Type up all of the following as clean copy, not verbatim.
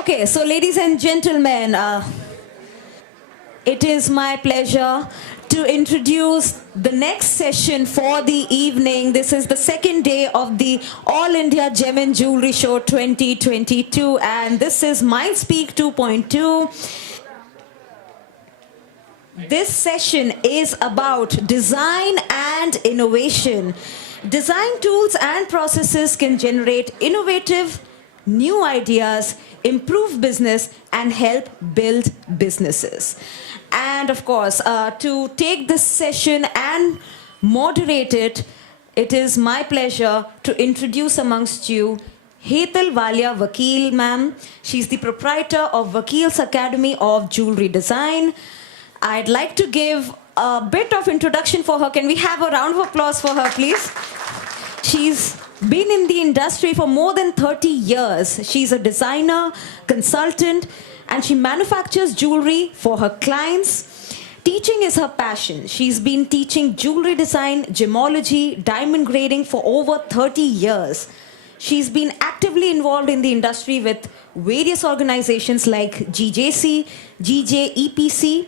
Okay, so ladies and gentlemen, it is my pleasure to introduce the next session for the evening. This is the second day of the All India Gem and Jewelry Show 2022, and this is Mindspeak 2.2. This session is about design and innovation. Design tools and processes can generate innovative, new ideas, improve business, and help build businesses. And of course, to take this session and moderate it, it is my pleasure to introduce amongst you Hetal Walia Vakil ma'am. She's the proprietor of Vakil's Academy of Jewelry Design. I'd like to give a bit of introduction for her. Can we have a round of applause for her, please? She's been in the industry for more than 30 years. She's a designer, consultant, and she manufactures jewelry for her clients. Teaching is her passion. She's been teaching jewelry design, gemology, diamond grading for over 30 years. She's been actively involved in the industry with various organizations like GJC, GJEPC,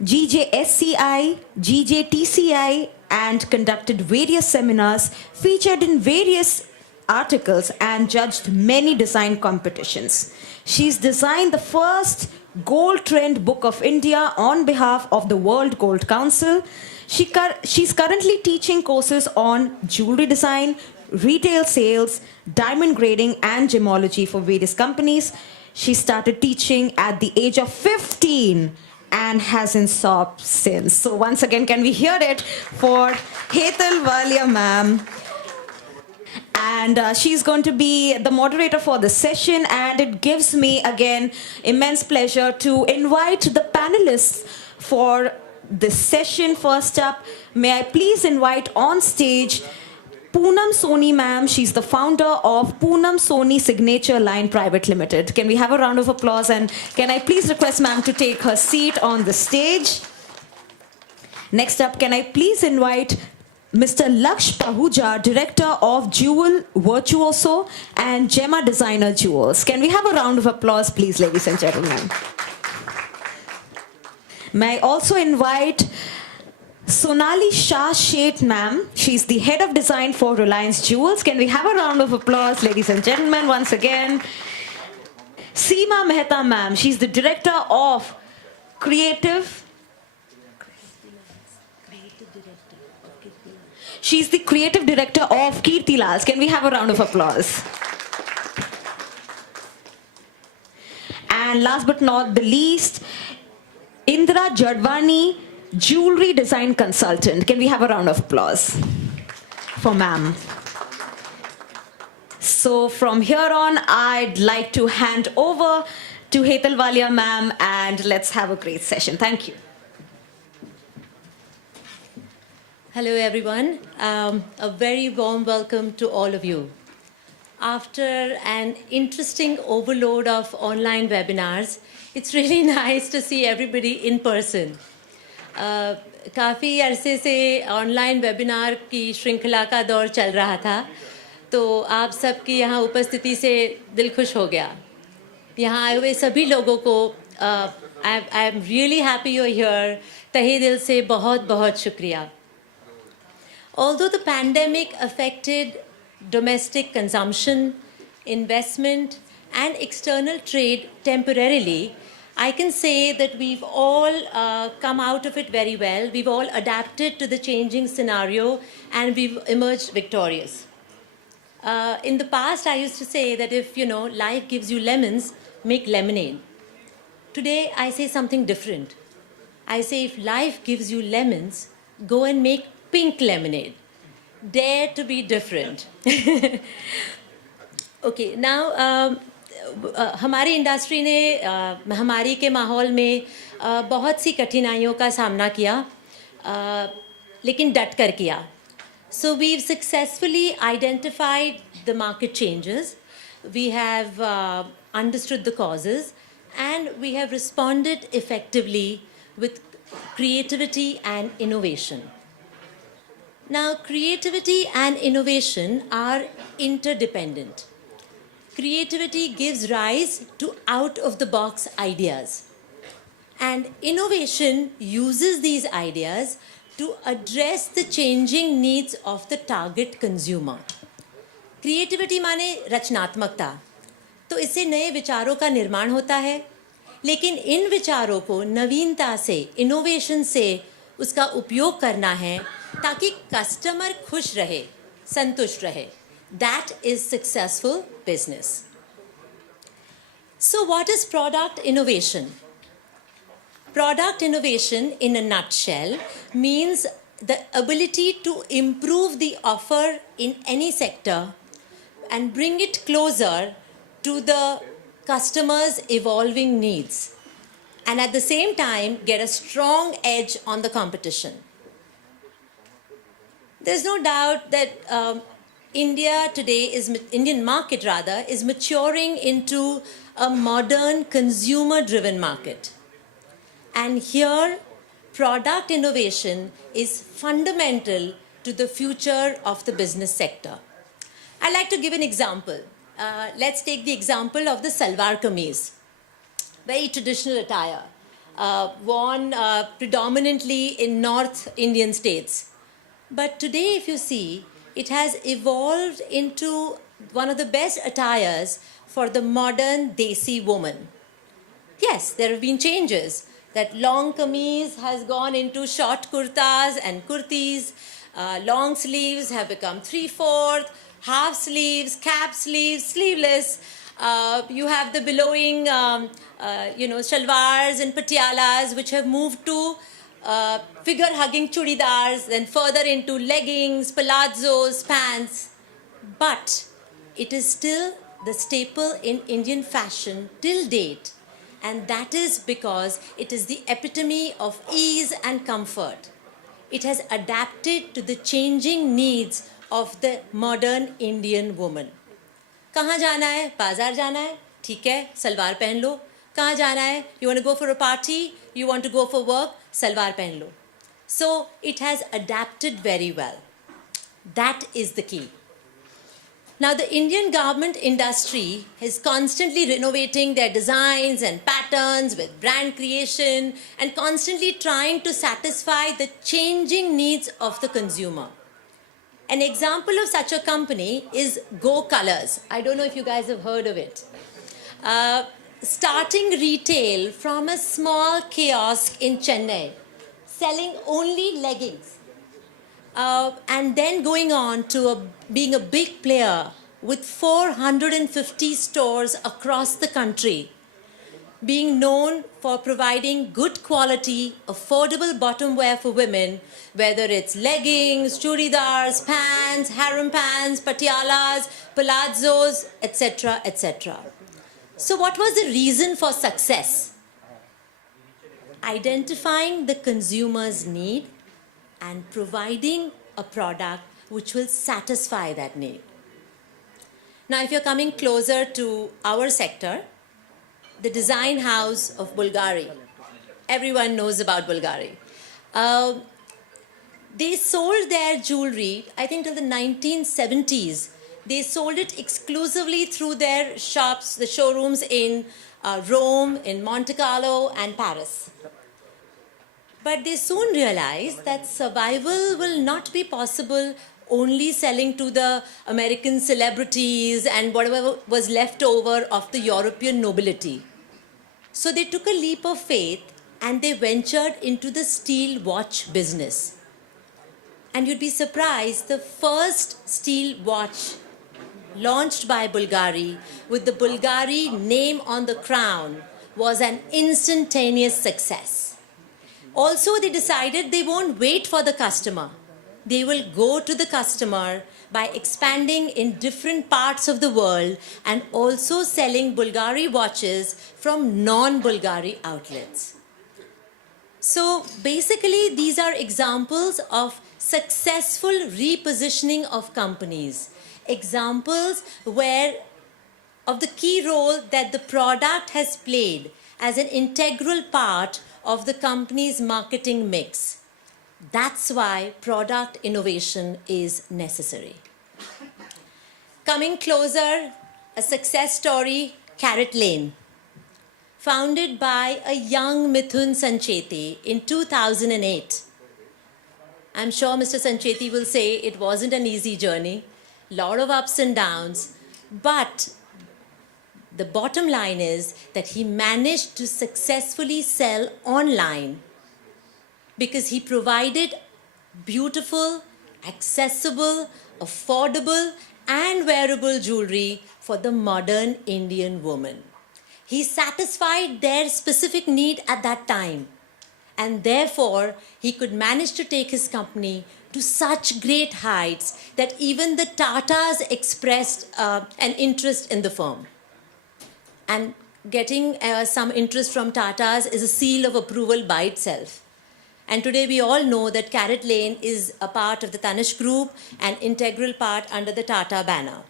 GJSCI, GJTCI, and conducted various seminars, featured in various articles, and judged many design competitions. She's designed the first Gold Trend Book of India on behalf of the World Gold Council. She's currently teaching courses on jewelry design, retail sales, diamond grading, and gemology for various companies. She started teaching at the age of 15 and hasn't stopped since. So once again, can we hear it for Hetal Walia ma'am? And she's going to be the moderator for the session, and it gives me, again, immense pleasure to invite the panelists for this session. First up, may I please invite on stage Poonam Soni ma'am. She's the founder of Poonam Soni Signature Line Private Limited. Can we have a round of applause? And can I please request ma'am to take her seat on the stage? Next up, can I please invite Mr. Laksh Pahuja, Director of Jewel Virtuoso and Gemma Designer Jewels. Can we have a round of applause, please, ladies and gentlemen? May I also invite Sonali Shah Sheth ma'am. She's the head of design for Reliance Jewels. Can we have a round of applause, ladies and gentlemen, once again? Sima Mehta ma'am. She's the director of She's the creative director of Kirtilals. Can we have a round of applause? And last but not the least, Indra Jadwani, jewelry design consultant. Can we have a round of applause for ma'am? So from here on, I'd like to hand over to Hetal Walia ma'am, and let's have a great session. Thank you. Hello everyone. A very warm welcome to all of you. After an interesting overload of online webinars, it's really nice to see everybody in person. काफ़ी अरसे से online webinar की श्रृंखला का दौर चल रहा था, तो आप सबकी यहाँ उपस्थिति से दिल खुश हो गया. यहाँ आए हुए सभी लोगों को I am really happy you are here. तहे दिल से बहुत बहुत शुक्रिया. Although the pandemic affected domestic consumption, investment, and external trade temporarily, I can say that we've all come out of it very well. We've all adapted to the changing scenario, and we've emerged victorious. In the past, I used to say that if, life gives you lemons, make lemonade. Today, I say something different. I say if life gives you lemons, go and make pink lemonade. Dare to be different. Okay, now, हमारी industry ने महामारी के माहौल में बहुत सी कठिनाइयों का सामना किया, लेकिन डट कर किया. So we've successfully identified the market changes, we have understood the causes, and we have responded effectively with creativity and innovation. Now, creativity and innovation are interdependent. creativity gives rise to out-of-the-box ideas. And innovation uses these ideas to address the changing needs of the target consumer. Creativity माने रचनात्मकता, तो इससे नए विचारों का निर्माण होता है, लेकिन इन विचारों को नवीनता से, इनोवेशन से उसका उपयोग करना है ताकि कस्टमर खुश रहे, संतुष्ट रहे. That is successful business. So what is product innovation? Product innovation, in a nutshell, means the ability to improve the offer in any sector and bring it closer to the customer's evolving needs, and at the same time get a strong edge on the competition. There's no doubt that Indian market rather, is maturing into a modern consumer-driven market. And here, product innovation is fundamental to the future of the business sector. I'd like to give an example. Let's take the example of the salwar kameez, very traditional attire, worn predominantly in North Indian states. But today, if you see, it has evolved into one of the best attires for the modern Desi woman. Yes, there have been changes. That long kameez has gone into short kurtas and kurtis. Long sleeves have become 3/4, half sleeves, cap sleeves, sleeveless. You have the billowing, shalwars and patialas, which have moved to figure-hugging chudidars, then further into leggings, palazzos, pants. But it is still the staple in Indian fashion till date. And that is because it is the epitome of ease and comfort. It has adapted to the changing needs of the modern Indian woman. कहाँ जाना है? बाजार जाना है? ठीक है, सलवार पहन लो. कहाँ जाना है? You want to go for a party? You want to go for work? Salwar पहन लो. So it has adapted very well. That is the key. Now, the Indian garment industry is constantly renovating their designs and patterns with brand creation and constantly trying to satisfy the changing needs of the consumer. An example of such a company is Go Colors. I don't know if you guys have heard of it. Starting retail from a small kiosk in Chennai, selling only leggings. And then going on to being a big player with 450 stores across the country, being known for providing good quality, affordable bottom wear for women, whether it's leggings, churidars, pants, harem pants, patialas, palazzos, etc., etc. So what was the reason for success? Identifying the consumer's need and providing a product which will satisfy that need. Now, if you're coming closer to our sector, the design house of Bulgari. Everyone knows about Bulgari. They sold their jewelry, I think till the 1970s. They sold it exclusively through their shops, the showrooms in Rome, in Monte Carlo, and Paris. But they soon realized that survival will not be possible only selling to the American celebrities and whatever was left over of the European nobility. So they took a leap of faith and they ventured into the steel watch business. And you'd be surprised, the first steel watch launched by Bulgari with the Bulgari name on the crown was an instantaneous success. Also, they decided they won't wait for the customer. They will go to the customer by expanding in different parts of the world and also selling Bulgari watches from non-Bulgari outlets. So basically, these are examples of successful repositioning of companies. Examples of the key role that the product has played as an integral part of the company's marketing mix. That's why product innovation is necessary. Coming closer, a success story, Carrot Lane, founded by a young Mithun Sancheti in 2008. I'm sure Mr. Sancheti will say it wasn't an easy journey, lot of ups and downs, but the bottom line is that he managed to successfully sell online because he provided beautiful, accessible, affordable, and wearable jewelry for the modern Indian woman. He satisfied their specific need at that time, and therefore he could manage to take his company to such great heights that even the Tatas expressed an interest in the firm. And getting some interest from Tatas is a seal of approval by itself. And today we all know that Carrot Lane is a part of the Tanishq Group, an integral part under the Tata banner.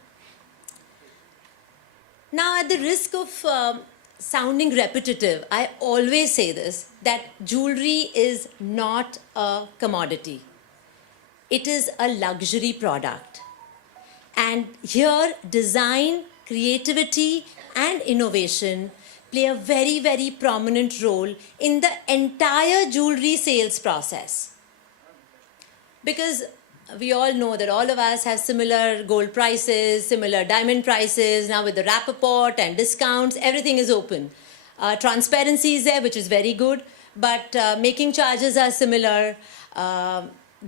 Now, at the risk of sounding repetitive, I always say this, that jewelry is not a commodity. It is a luxury product. And here, design, creativity, and innovation play a very, very prominent role in the entire jewelry sales process. Because we all know that all of us have similar gold prices, similar diamond prices. Now with the Rappaport and discounts, everything is open. Transparency is there, which is very good, but making charges are similar.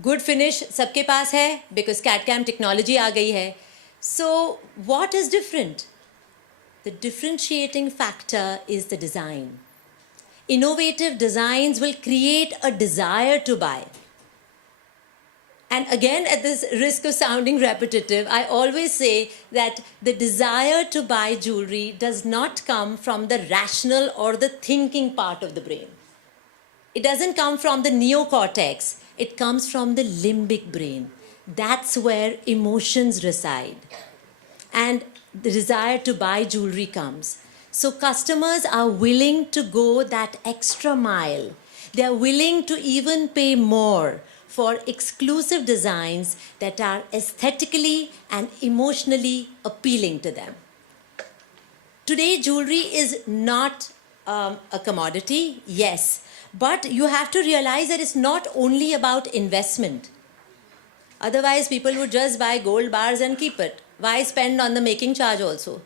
Good finish, sabke paas hai, because CAD-CAM technology aa gayi hai. So what is different? The differentiating factor is the design. Innovative designs will create a desire to buy. And again, at this risk of sounding repetitive, I always say that the desire to buy jewelry does not come from the rational or the thinking part of the brain. It doesn't come from the neocortex. It comes from the limbic brain. That's where emotions reside. And the desire to buy jewelry comes. So customers are willing to go that extra mile. They are willing to even pay more for exclusive designs that are aesthetically and emotionally appealing to them. Today, jewelry is not a commodity, yes, but you have to realize that it's not only about investment. Otherwise, people would just buy gold bars and keep it. Why spend on the making charge also?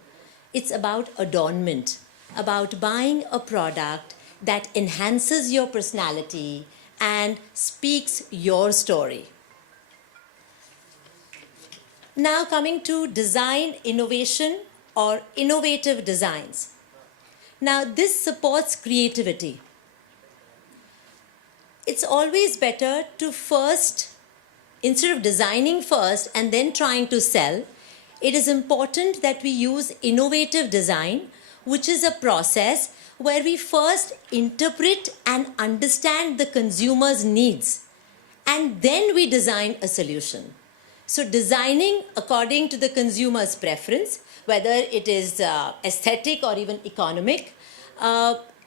It's about adornment, about buying a product that enhances your personality and speaks your story. Now coming to design innovation or innovative designs. Now this supports creativity. It's always better to first, instead of designing first and then trying to sell, it is important that we use innovative design, which is a process where we first interpret and understand the consumer's needs, and then we design a solution. So designing according to the consumer's preference, whether it is aesthetic or even economic,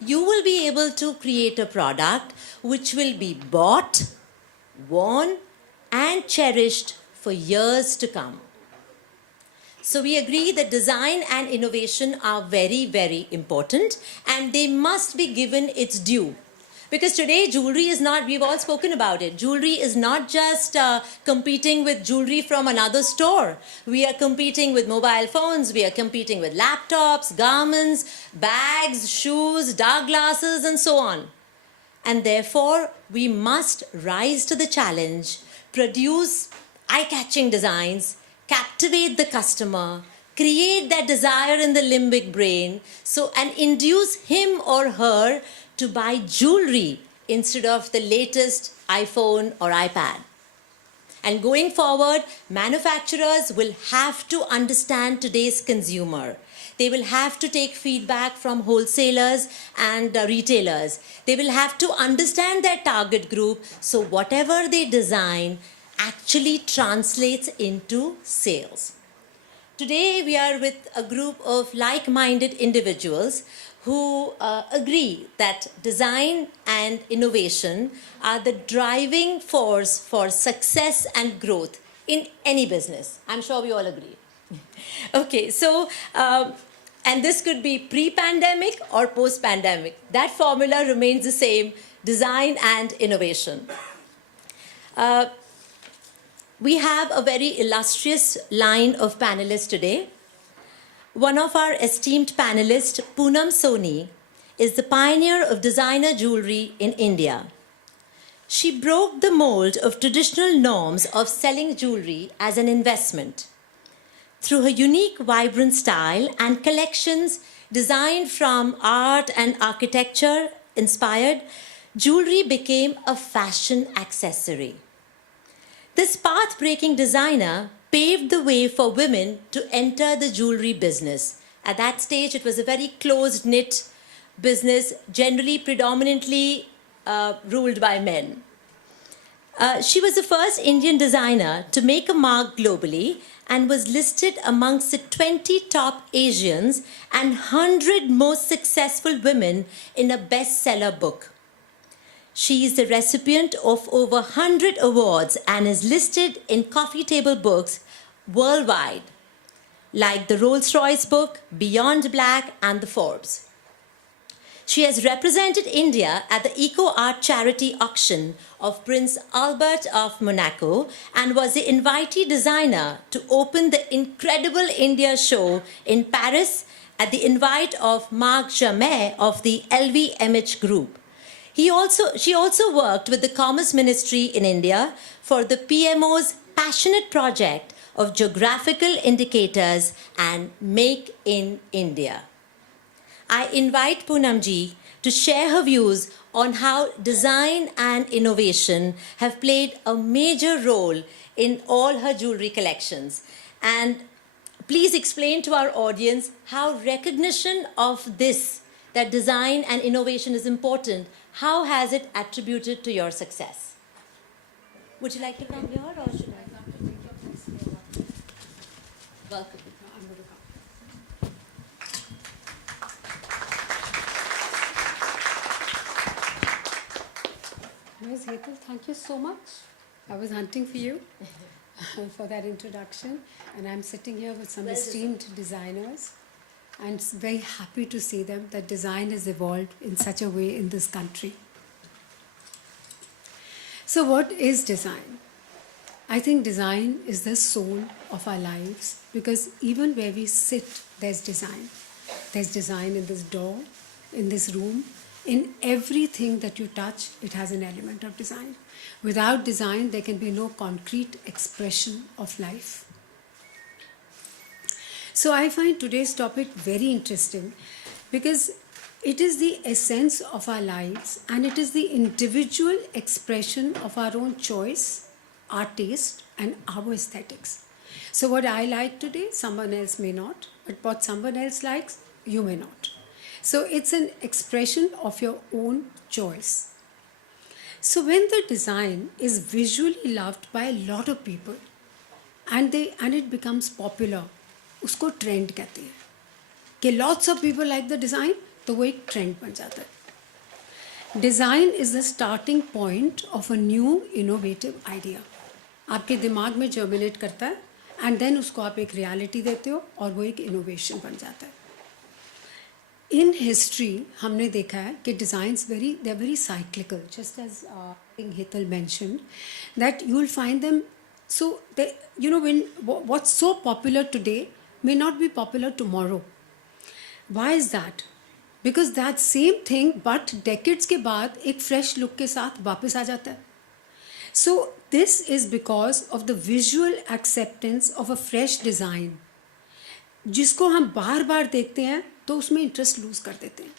you will be able to create a product which will be bought, worn, and cherished for years to come. So we agree that design and innovation are very, very important, and they must be given its due. Because today jewelry is not, we've all spoken about it, jewelry is not just competing with jewelry from another store. We are competing with mobile phones, we are competing with laptops, garments, bags, shoes, dark glasses, and so on. And therefore, we must rise to the challenge, produce eye-catching designs, captivate the customer, create that desire in the limbic brain, and induce him or her to buy jewelry instead of the latest iPhone or iPad. And going forward, manufacturers will have to understand today's consumer. They will have to take feedback from wholesalers and retailers. They will have to understand their target group, so whatever they design actually translates into sales. Today we are with a group of like-minded individuals who agree that design and innovation are the driving force for success and growth in any business. I'm sure we all agree. Okay, so, and this could be pre-pandemic or post-pandemic. That formula remains the same, design and innovation. We have a very illustrious line of panelists today. One of our esteemed panelists, Poonam Soni, is the pioneer of designer jewelry in India. She broke the mold of traditional norms of selling jewelry as an investment. Through her unique, vibrant style and collections designed from art and architecture inspired, jewelry became a fashion accessory. This path-breaking designer paved the way for women to enter the jewelry business. At that stage, it was a very closed-knit business, generally predominantly ruled by men. She was the first Indian designer to make a mark globally and was listed amongst the 20 top Asians and 100 most successful women in a bestseller book. She is the recipient of over 100 awards and is listed in coffee table books worldwide, like the Rolls-Royce book, Beyond Black, and the Forbes. She has represented India at the Eco Art Charity Auction of Prince Albert of Monaco and was the invitee designer to open the incredible India show in Paris at the invite of Marc Jamet of the LVMH Group. She also worked with the Commerce Ministry in India for the PMO's passionate project of geographical indicators and Make in India. I invite Poonamji to share her views on how design and innovation have played a major role in all her jewelry collections. And please explain to our audience how recognition of this, that design and innovation is important, how has it attributed to your success? Would you like to come here or should I? Welcome. Ms. Hetal, thank you so much. I was hunting for you for that introduction, and I'm sitting here with some esteemed designers, and very happy to see them that design has evolved in such a way in this country. So what is design? I think design is the soul of our lives, because even where we sit, there's design. There's design in this door, in this room. In everything that you touch, it has an element of design. Without design, there can be no concrete expression of life. So I find today's topic very interesting because it is the essence of our lives and it is the individual expression of our own choice, our taste, and our aesthetics. So what I like today, someone else may not, but what someone else likes, you may not. So it's an expression of your own choice. So when the design is visually loved by a lot of people and it becomes popular, उसको trend कहते हैं कि lots of people like the design, तो वो एक trend बन जाता है. Design is the starting point of a new innovative idea. आपके दिमाग में germinate करता है and then उसको आप एक reality देते हो और वो एक innovation बन जाता है. In history, हमने देखा है कि designs they're very cyclical, just as Hetal mentioned, that you will find them. So when what's so popular today may not be popular tomorrow. Why is that? Because that same thing, but decades के बाद एक fresh look के साथ वापस आ जाता है. So this is because of the visual acceptance of a fresh design, जिसको हम बार बार देखते हैं तो उसमें interest lose कर देते हैं.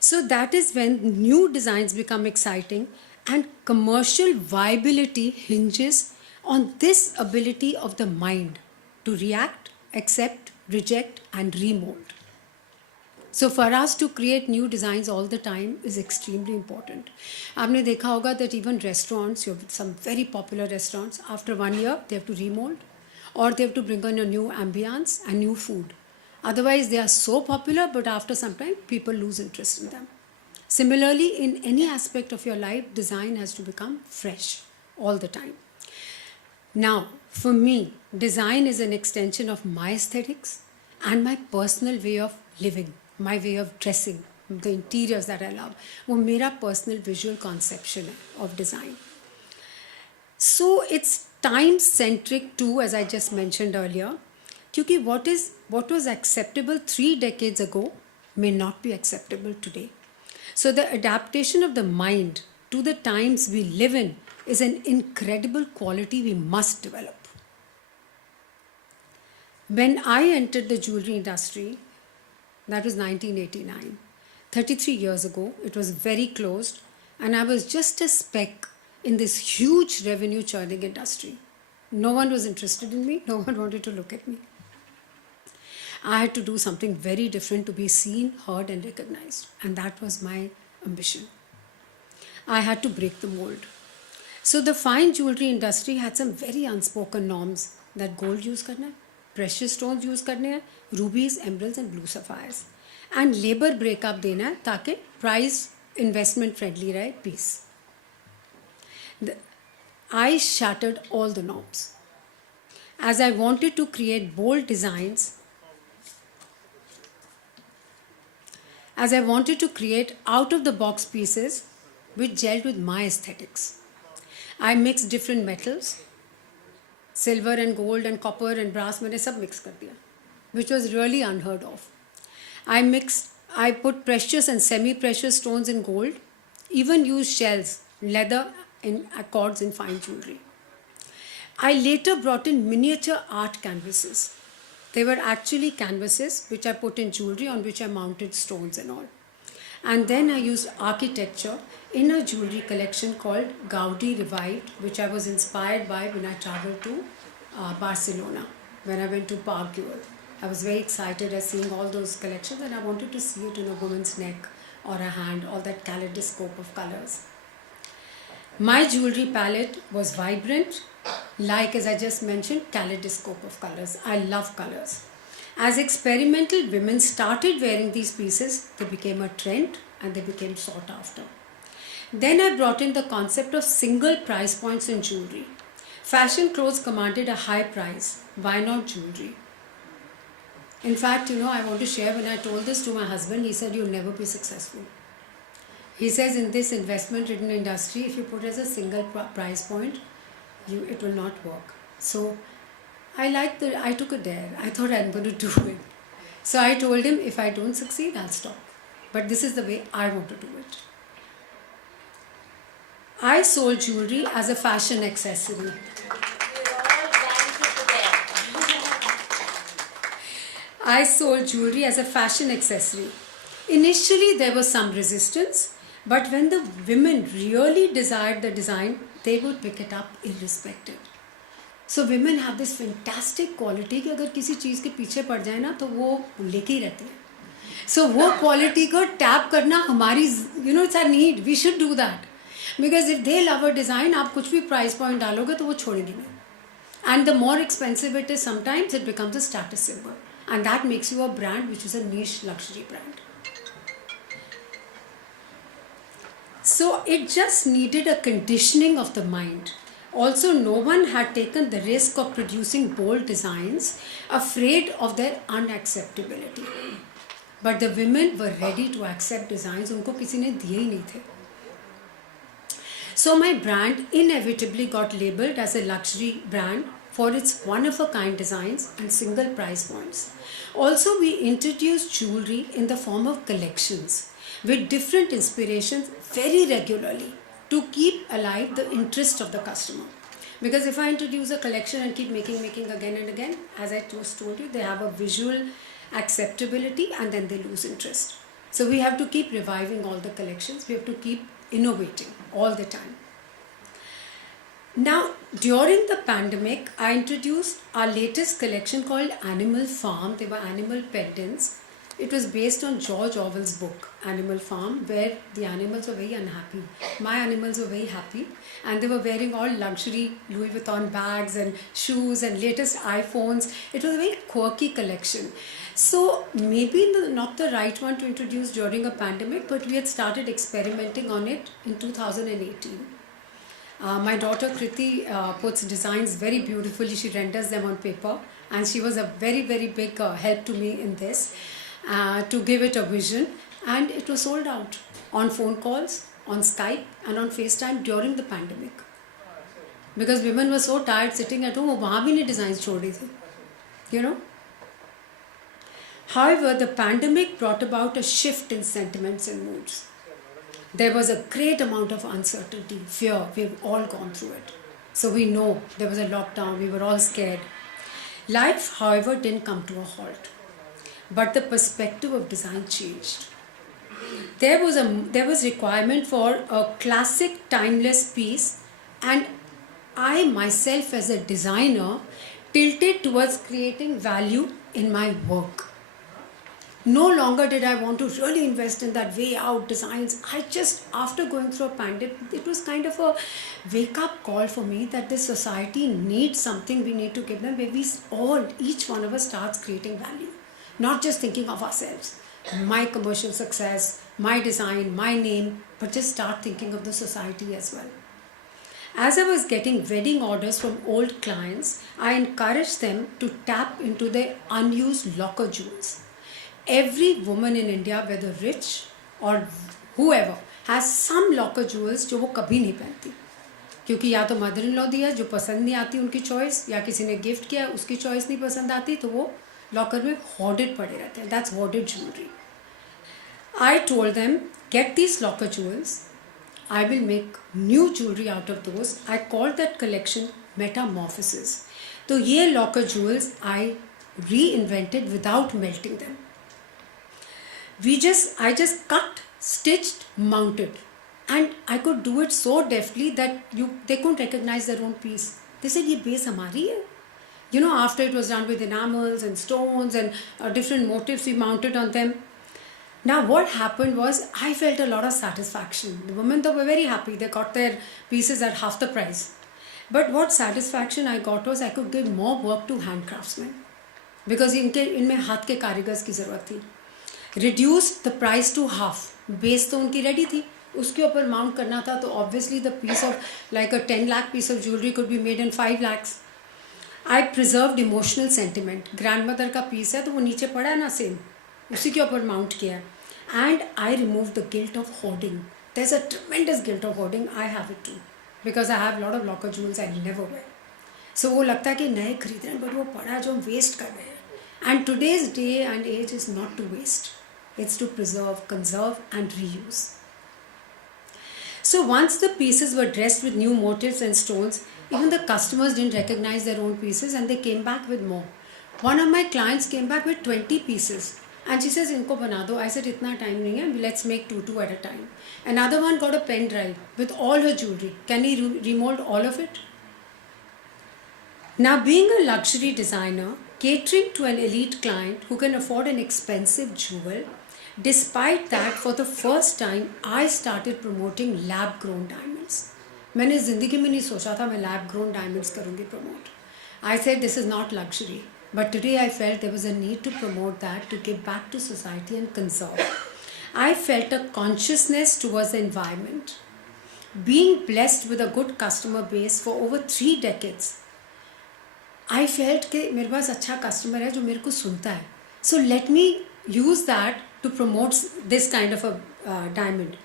So that is when new designs become exciting and commercial viability hinges on this ability of the mind to react, accept, reject, and remold. So for us to create new designs all the time is extremely important. आपने देखा होगा that even restaurants, you have some very popular restaurants, after 1 year they have to remold or they have to bring on a new ambience and new food. Otherwise they are so popular, but after some time people lose interest in them. Similarly, in any aspect of your life, design has to become fresh all the time. Now, for me, design is an extension of my aesthetics and my personal way of living, my way of dressing, the interiors that I love. वो मेरा personal visual conception है of design. So it's time centric too, as I just mentioned earlier. क्योंकि what was acceptable 3 decades ago may not be acceptable today. So the adaptation of the mind to the times we live in is an incredible quality we must develop. When I entered the jewelry industry, that was 1989, 33 years ago, it was very closed, and I was just a speck in this huge revenue churning industry. No one was interested in me, no one wanted to look at me. I had to do something very different to be seen, heard, and recognized, and that was my ambition. I had to break the mold. So the fine jewelry industry had some very unspoken norms that gold use karna hai, precious stones use karne hai, rubies, emeralds, and blue sapphires, and labor breakup dena hai ताकि price investment friendly rahe, peace. I shattered all the norms. As I wanted to create bold designs, as I wanted to create out of the box pieces which gelled with my aesthetics. I mixed different metals, silver and gold and copper and brass, मैंने सब mix कर दिया, which was really unheard of. I put precious and semi-precious stones in gold, even used shells, leather and accords in fine jewelry. I later brought in miniature art canvases. They were actually canvases which I put in jewelry on which I mounted stones and all. And then I used architecture in a jewelry collection called Gaudi Revived, which I was inspired by when I traveled to Barcelona, when I went to Park Güell. I was very excited at seeing all those collections, and I wanted to see it in a woman's neck or a hand, all that kaleidoscope of colors. My jewelry palette was vibrant, like, as I just mentioned, kaleidoscope of colors. I love colors. As experimental women started wearing these pieces, they became a trend and they became sought after. Then I brought in the concept of single price points in jewelry. Fashion clothes commanded a high price. Why not jewelry? In fact, I want to share, when I told this to my husband, he said, "You'll never be successful." He says, in this investment-ridden industry, if you put as a single price point, it will not work. So I took a dare. I thought I'm going to do it. So I told him, if I don't succeed, I'll stop. But this is the way I want to do it. I sold jewelry as a fashion accessory. I sold jewelry as a fashion accessory. Initially, there was some resistance, but when the women really desired the design, they would pick it up irrespective. So women have this fantastic quality कि अगर किसी चीज़ के पीछे पड़ जाए ना तो वो लेके ही रहते हैं. So वो quality को tap करना हमारी, it's our need. We should do that. Because if they love a design, आप कुछ भी price point डालोगे तो वो छोड़ेंगे नहीं. And the more expensive it is, sometimes it becomes a status symbol. And that makes you a brand which is a niche luxury brand. So it just needed a conditioning of the mind. Also, no one had taken the risk of producing bold designs, afraid of their unacceptability. But the women were ready to accept designs उनको किसी ने दिए ही नहीं थे. So my brand inevitably got labeled as a luxury brand for its one-of-a-kind designs and single price points. Also, we introduced jewelry in the form of collections with different inspirations very regularly to keep alive the interest of the customer. Because if I introduce a collection and keep making again and again, as I just told you, they have a visual acceptability and then they lose interest. So we have to keep reviving all the collections. We have to keep innovating all the time. Now, during the pandemic, I introduced our latest collection called Animal Farm. They were animal pendants. It was based on George Orwell's book, Animal Farm, where the animals were very unhappy. My animals were very happy, and they were wearing all luxury Louis Vuitton bags and shoes and latest iPhones. It was a very quirky collection. So maybe not the right one to introduce during a pandemic, but we had started experimenting on it in 2018. My daughter Kriti puts designs very beautifully. She renders them on paper, and she was a very, very big help to me in this to give it a vision. And it was sold out on phone calls, on Skype, and on FaceTime during the pandemic. Because women were so tired sitting at home, वो वहाँ भी नहीं designs छोड़ रही थी, you know. However, the pandemic brought about a shift in sentiments and moods. There was a great amount of uncertainty, fear. We've all gone through it. So we know there was a lockdown, we were all scared. Life, however, didn't come to a halt. But the perspective of design changed. There was requirement for a classic, timeless piece, and I myself as a designer tilted towards creating value in my work. No longer did I want to really invest in that way out designs. I just, after going through a pandemic, it was kind of a wake up call for me that this society needs something we need to give them, where we all, each one of us starts creating value. Not just thinking of ourselves, my commercial success, my design, my name, but just start thinking of the society as well. As I was getting wedding orders from old clients, I encouraged them to tap into their unused locker jewels. Every woman in India, whether rich or whoever, has some locker jewels जो वो कभी नहीं पहनती, क्योंकि या तो mother in law दिया जो पसंद नहीं आती उनकी चॉइस, या किसी ने गिफ्ट किया उसकी चॉइस नहीं पसंद आती, तो वो लॉकर में hoarded पड़े रहते हैं. That's hoarded jewelry. I told them, get these locker jewels. I will make new jewelry out of those. I called that collection Metamorphosis. तो ये locker jewels I reinvented without melting them. I just cut, stitched, mounted, and I could do it so deftly that they couldn't recognize their own piece. They said, "ये base हमारी है." You know, after it was done with enamels and stones and different motifs we mounted on them. Now what happened was I felt a lot of satisfaction. The women were very happy. They got their pieces at half the price. But what satisfaction I got was I could give more work to handcraftsmen, because इनमें हाथ के कारीगर्स की ज़रूरत थी. Reduced the price to half. Base तो उनकी ready थी, उसके ऊपर mount करना था, तो obviously the piece of like a 10 lakh piece of jewelry could be made in 5 lakhs. I preserved emotional sentiment. Grandmother का piece है तो वो नीचे पड़ा है ना same, उसी के ऊपर mount किया है. And I removed the guilt of hoarding. There's a tremendous guilt of hoarding. I have it too, because I have a lot of locker jewels I never wear. So वो लगता है कि नए खरीद रहे हैं, but वो पड़ा है जो हम waste कर रहे हैं. And today's day and age is not to waste. It's to preserve, conserve and reuse. So once the pieces were dressed with new motifs and stones, even the customers didn't recognize their own pieces and they came back with more. One of my clients came back with 20 pieces and she says, "Inko bana do." I said, "Itna time nahi hai, let's make two at a time." Another one got a pen drive with all her jewelry. Can he remold all of it? Now, being a luxury designer, catering to an elite client who can afford an expensive jewel, despite that, for the first time, I started promoting lab-grown diamonds. मैंने ज़िंदगी में नहीं सोचा था मैं lab-grown diamonds करूँगी promote. I said this is not luxury, but today I felt there was a need to promote that, to give back to society and conserve. I felt a consciousness towards the environment. Being blessed with a good customer base for over 3 decades, I felt कि मेरे पास अच्छा customer है जो मेरे को सुनता है. So let me use that to promote this kind of a diamond.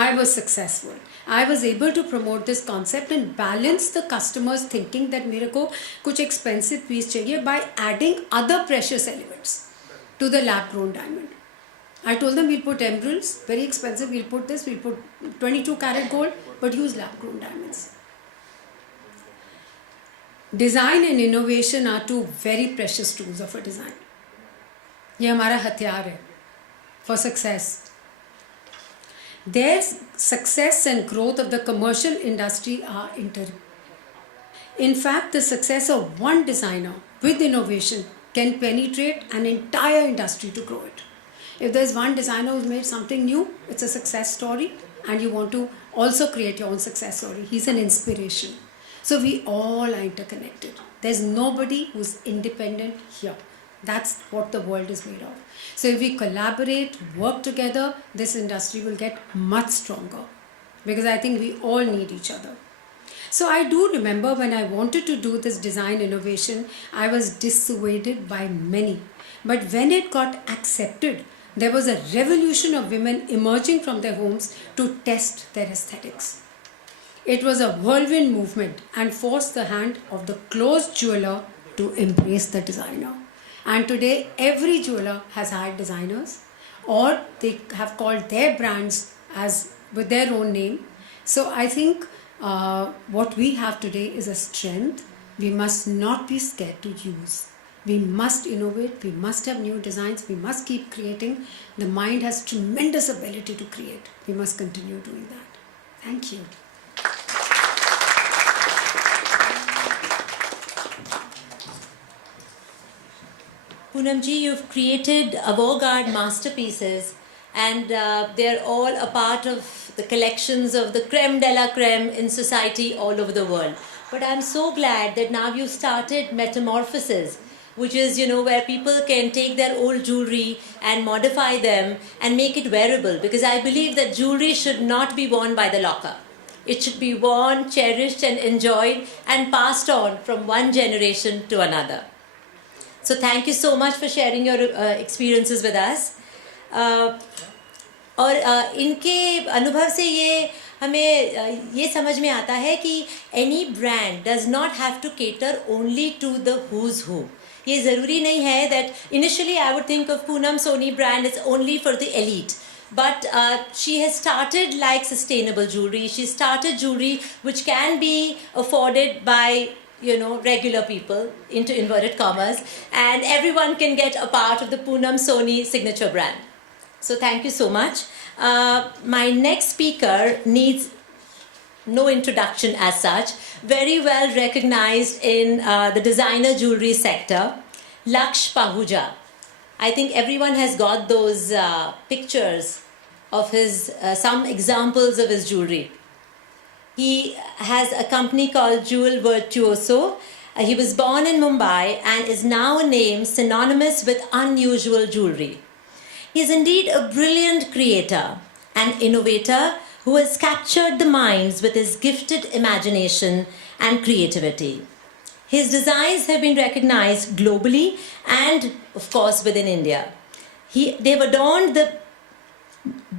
I was successful. I was able to promote this concept and balance the customer's thinking that मेरे को कुछ expensive piece चाहिए by adding other precious elements to the lab grown diamond. I told them we'll put emeralds, very expensive, we'll put this, we'll put 22 karat gold, but use lab grown diamonds. Design and innovation are two very precious tools of a design. ये हमारा हथियार है for success. Their success and growth of the commercial industry are interlinked. In fact, the success of one designer with innovation can penetrate an entire industry to grow it. If there's one designer who's made something new, it's a success story, and you want to also create your own success story. He's an inspiration. So we all are interconnected. There's nobody who's independent here. That's what the world is made of. So if we collaborate, work together, this industry will get much stronger, because I think we all need each other. So I do remember when I wanted to do this design innovation, I was dissuaded by many. But when it got accepted, there was a revolution of women emerging from their homes to test their aesthetics. It was a whirlwind movement and forced the hand of the closed jeweler to embrace the designer. And today, every jeweler has hired designers, or they have called their brands as with their own name. So I think what we have today is a strength we must not be scared to use. We must innovate, we must have new designs, we must keep creating. The mind has tremendous ability to create. We must continue doing that. Thank you. Poonamji, you've created avant-garde masterpieces, and they're all a part of the collections of the creme de la creme in society all over the world. But I'm so glad that now you've started metamorphosis, which is, where people can take their old jewelry and modify them and make it wearable. Because I believe that jewelry should not be worn by the locker. It should be worn, cherished and enjoyed and passed on from one generation to another. So thank you so much for sharing your experiences with us. और इनके अनुभव से ये हमें ये समझ में आता है कि any brand does not have to cater only to the who's who. ये ज़रूरी नहीं है that initially I would think of Poonam Soni brand is only for the elite. But she has started like sustainable jewelry. She started jewelry which can be afforded by regular people, into inverted commas, and everyone can get a part of the Poonam Soni signature brand. So thank you so much. My next speaker needs no introduction as such. Very well recognized in the designer jewelry sector, Laksh Pahuja. I think everyone has got those pictures of his, some examples of his jewelry. He has a company called Jewel Virtuoso. He was born in Mumbai and is now a name synonymous with unusual jewelry. He is indeed a brilliant creator and innovator who has captured the minds with his gifted imagination and creativity. His designs have been recognized globally and, of course, within India. They've adorned the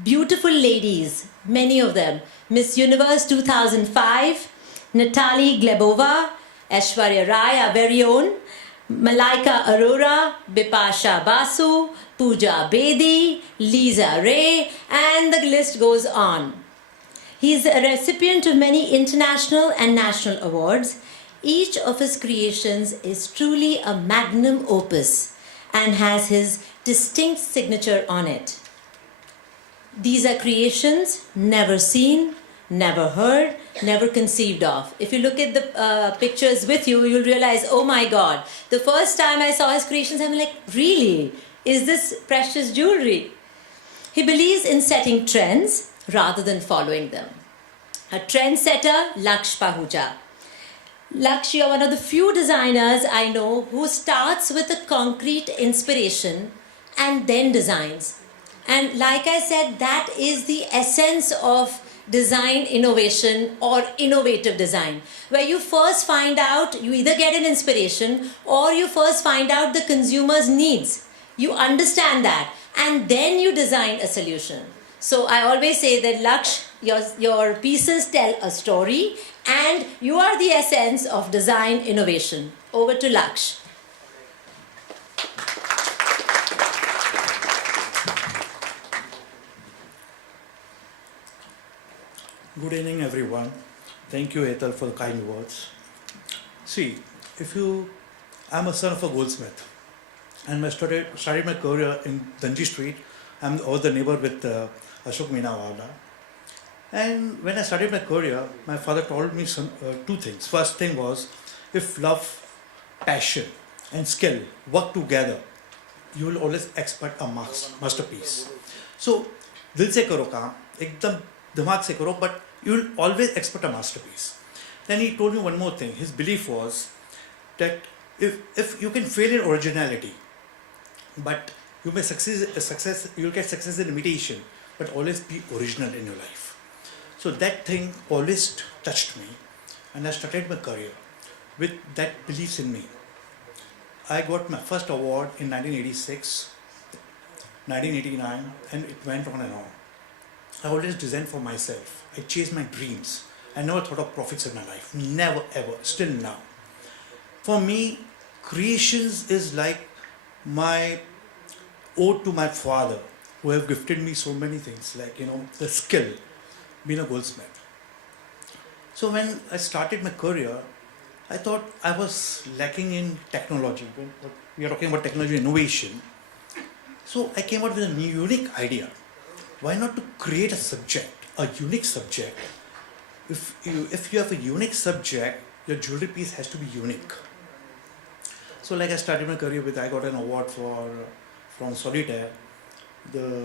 beautiful ladies, many of them, Miss Universe 2005, Natalie Glebova, Aishwarya Rai, our very own, Malaika Arora, Bipasha Basu, Pooja Bedi, Lisa Ray, and the list goes on. He is a recipient of many international and national awards. Each of his creations is truly a magnum opus and has his distinct signature on it. These are creations never seen, never heard, never conceived of. If you look at the pictures with you, you'll realize, oh my God, the first time I saw his creations, I'm like, really? Is this precious jewelry? He believes in setting trends rather than following them. A trendsetter, Laksh Pahuja. Laksh, you are one of the few designers I know who starts with a concrete inspiration and then designs. And like I said, that is the essence of design innovation or innovative design, where you first find out, you either get an inspiration or you first find out the consumer's needs. You understand that and then you design a solution. So I always say that Laksh, your pieces tell a story and you are the essence of design innovation. Over to Laksh. Good evening, everyone. Thank you, Ethel, for the kind words. See, I'm a son of a goldsmith, and I started my career in Danji Street. I was the neighbor with Ashok Meenawala. And when I started my career, my father told me two things. First thing was, if love, passion, and skill work together, you will always expert a masterpiece. So, dil se karo kaam, ekdam dimag se karo, but you will always expect a masterpiece. Then he told me one more thing. His belief was that if you can fail in originality, but you may you'll get success in imitation, but always be original in your life. So that thing always touched me, and I started my career with that beliefs in me. I got my first award in 1986, 1989, and it went on and on. I always designed for myself. I chased my dreams. I never thought of profits in my life. Never ever. Still now. For me, creations is like my ode to my father, who have gifted me so many things, like the skill, being a goldsmith. So when I started my career, I thought I was lacking in technology. When we are talking about technology innovation. So I came out with a new, unique idea. Why not to create a subject, a unique subject? If you have a unique subject, your jewelry piece has to be unique. So like I started my career with, I got an award from Solitaire. The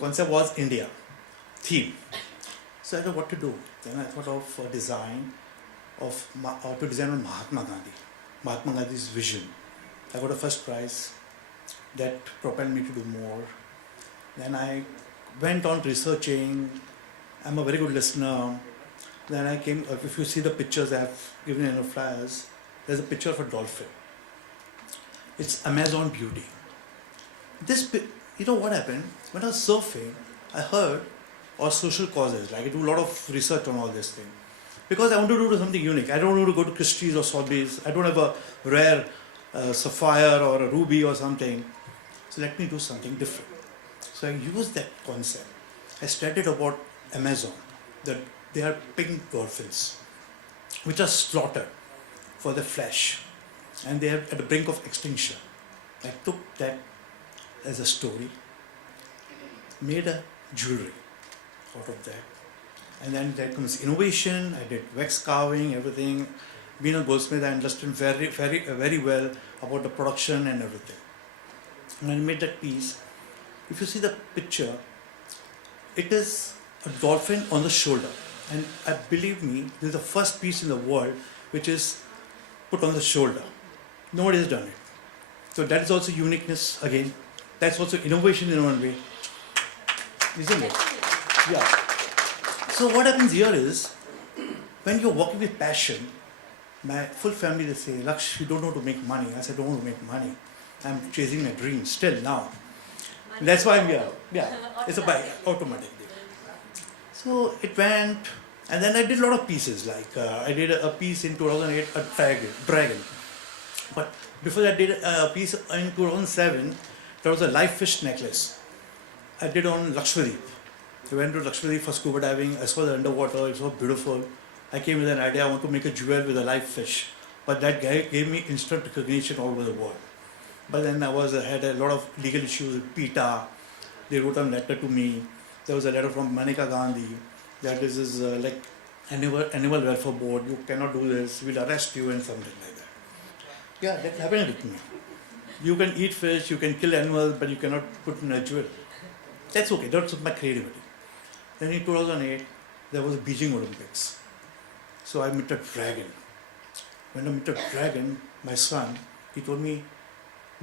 concept was India theme. So I thought what to do. Then I thought of a design to design on Mahatma Gandhi's vision. I got a first prize that propelled me to do more. Then I went on researching. I'm a very good listener. Then I came, if you see the pictures I have given in the flyers, there's a picture of a dolphin. It's Amazon beauty. What happened? When I was surfing, I heard all social causes. Like I do a lot of research on all this thing. Because I want to do something unique. I don't want to go to Christie's or Sotheby's. I don't have a rare sapphire or a ruby or something. So let me do something different. So I used that concept. I studied about Amazon, that they are pink dolphins, which are slaughtered for their flesh, and they are at the brink of extinction. I took that as a story, made a jewelry out of that, and then there comes innovation. I did wax carving, everything. Being a goldsmith, I understood very well about the production and everything. And I made that piece. If you see the picture, it is a dolphin on the shoulder. And believe me, this is the first piece in the world which is put on the shoulder. Nobody has done it. So that is also uniqueness again. That's also innovation in one way. Isn't it? Yeah. So what happens here is, when you're working with passion, my full family, they say, Laksh, you don't know how to make money. I said, I don't want to make money. I'm chasing my dreams still now. That's why I'm here. Yeah, it's automatic. So it went, and then I did a lot of pieces. Like I did a piece in 2008, a dragon. But before that, I did a piece in 2007. There was a live fish necklace. I did on Lakshadweep. I went to Lakshadweep for scuba diving. I saw the underwater. It was beautiful. I came with an idea. I want to make a jewel with a live fish. But that guy gave me instant recognition all over the world. But then I had a lot of legal issues with PETA. They wrote a letter to me. There was a letter from Maneka Gandhi that this is like animal welfare board. You cannot do this. We'll arrest you and something like that. Yeah, that happened with me. You can eat fish, you can kill animals, but you cannot put in a jewel. That's okay. That's my creativity. Then in 2008, there was Beijing Olympics. So I met a dragon. When I met a dragon, my son, he told me,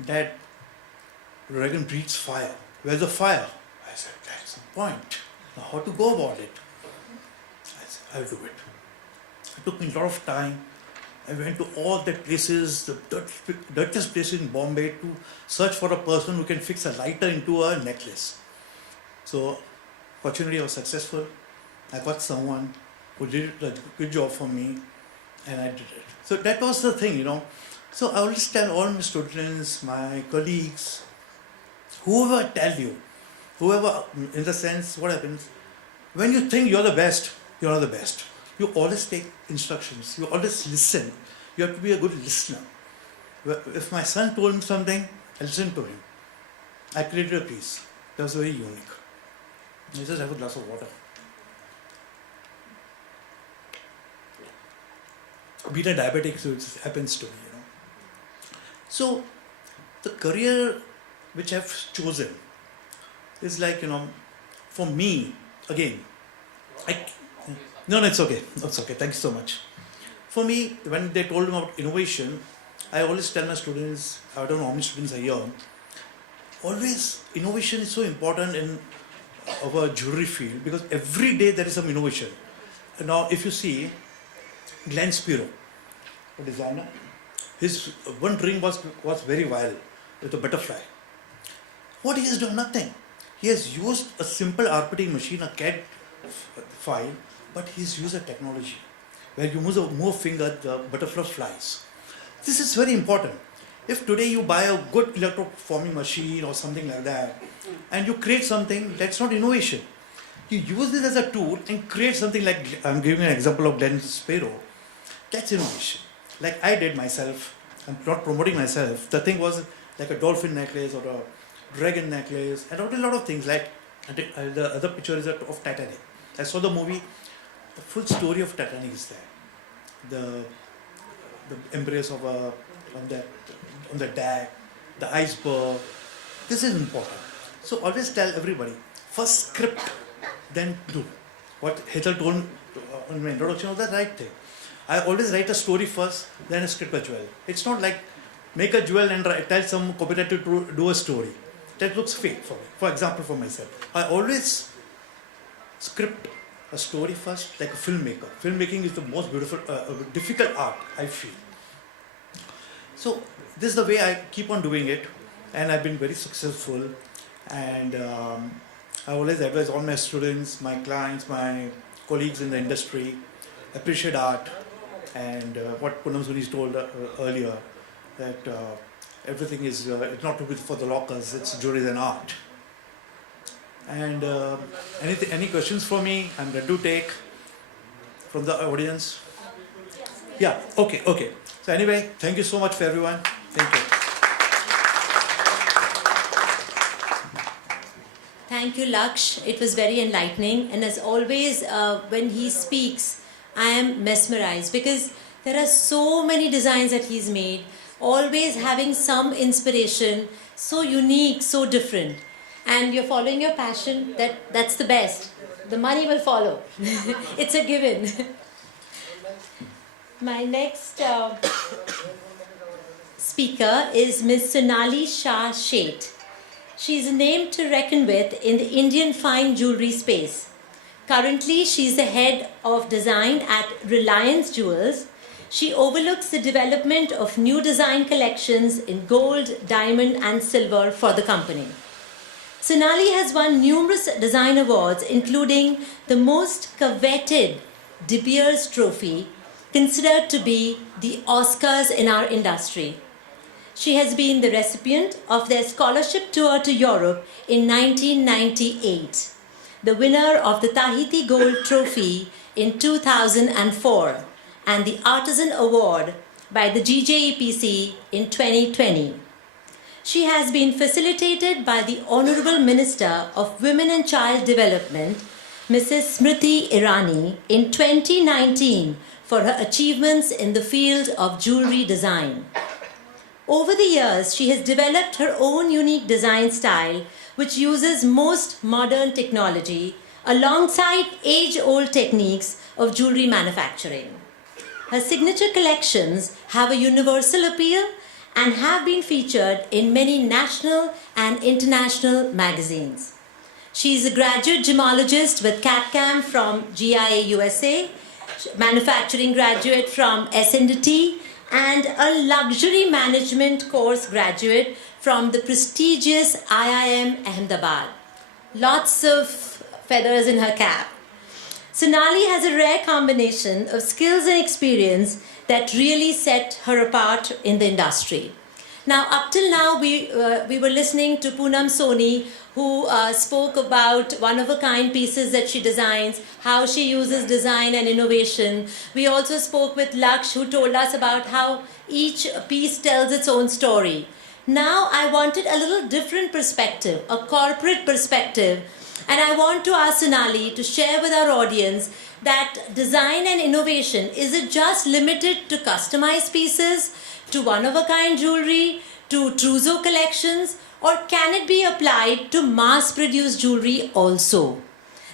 Dad, dragon breathes fire. Where's the fire? I said, that's the point. Now how to go about it? I said, I'll do it. It took me a lot of time. I went to all the places, the dirtiest places in Bombay to search for a person who can fix a lighter into a necklace. So fortunately I was successful. I got someone who did a good job for me, and I did it. So that was the thing, So I always tell all my students, my colleagues, whoever in the sense, what happens, when you think you're the best, you're not the best. You always take instructions, you always listen. You have to be a good listener. If my son told me something, I listened to him. I created a piece that was very unique. I just have a glass of water. Being a diabetic, so it happens to me, So the career which I've chosen is like, for me, again, no, it's okay. It's okay. Thank you so much. For me, when they told me about innovation, I always tell my students, I don't know how many students are here, always innovation is so important in our jewelry field because every day there is some innovation. now if you see Glenn Spiro, a designer, his one dream was very wild with a butterfly. What he has done? Nothing. He has used a simple RPT machine, a CAD file, but he's used a technology where you move finger, the butterfly flies. This is very important. If today you buy a good electroforming machine or something like that, and you create something, that's not innovation. You use this as a tool and create something like, I'm giving an example of Glenn Spiro, that's innovation. Like I did myself, I'm not promoting myself, the thing was like a dolphin necklace or a dragon necklace, and I did a lot of things like, the other picture is of Titanic. I saw the movie, the full story of Titanic is there. The embrace of on the deck, the iceberg. This is important. So always tell everybody, first script, then do. What Hetal told in my introduction was the right thing. I always write a story first, then a script a jewel. It's not like make a jewel and tell some copywriter to do a story. That looks fake for me. For example, for myself, I always script a story first, like a filmmaker. Filmmaking is the most beautiful, difficult art, I feel. So this is the way I keep on doing it, and I've been very successful. And I always advise all my students, my clients, my colleagues in the industry, appreciate art. And what Poonam Suni told earlier, that everything is it's not to be for the lockers, it's jewelry and art. And any questions for me? I'm ready to take from the audience. Yeah, okay. So anyway, thank you so much for everyone. Thank you. Thank you, Laksh. It was very enlightening. And as always, when he speaks, I am mesmerized because there are so many designs that he's made, always having some inspiration, so unique, so different. And you're following your passion, that's the best. The money will follow. It's a given. My next speaker is Ms. Sonali Shah Sheth. She's a name to reckon with in the Indian fine jewelry space. Currently, she's the head of design at Reliance Jewels. She overlooks the development of new design collections in gold, diamond, and silver for the company. Sonali has won numerous design awards, including the most coveted De Beers Trophy, considered to be the Oscars in our industry. She has been the recipient of their scholarship tour to Europe in 1998, the winner of the Tahiti Gold Trophy in 2004, and the Artisan Award by the GJEPC in 2020. She has been facilitated by the Honorable Minister of Women and Child Development, Mrs. Smriti Irani, in 2019 for her achievements in the field of jewelry design. Over the years, she has developed her own unique design style, which uses most modern technology alongside age-old techniques of jewelry manufacturing. Her signature collections have a universal appeal and have been featured in many national and international magazines. She is a graduate gemologist with CAD/CAM from GIA USA, manufacturing graduate from S&T, and a luxury management course graduate from the prestigious IIM Ahmedabad. Lots of feathers in her cap. Sonali has a rare combination of skills and experience that really set her apart in the industry. Now, up till now, we were listening to Poonam Soni, who spoke about one-of-a-kind pieces that she designs, how she uses design and innovation. We also spoke with Laksh, who told us about how each piece tells its own story. Now, I wanted a little different perspective, a corporate perspective, and I want to ask Sonali to share with our audience that design and innovation, is it just limited to customized pieces, to one-of-a-kind jewelry, to trousseau collections, or can it be applied to mass-produced jewelry also?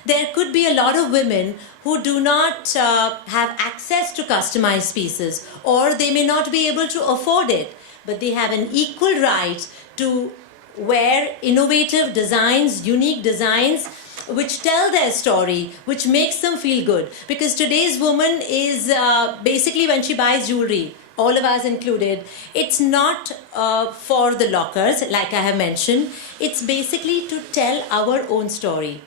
There could be a lot of women who do not have access to customized pieces, or they may not be able to afford it, but they have an equal right to wear innovative designs, unique designs, which tell their story, which makes them feel good. Because today's woman is basically, when she buys jewelry, all of us included, it's not for the lockers, like I have mentioned. It's basically to tell our own story.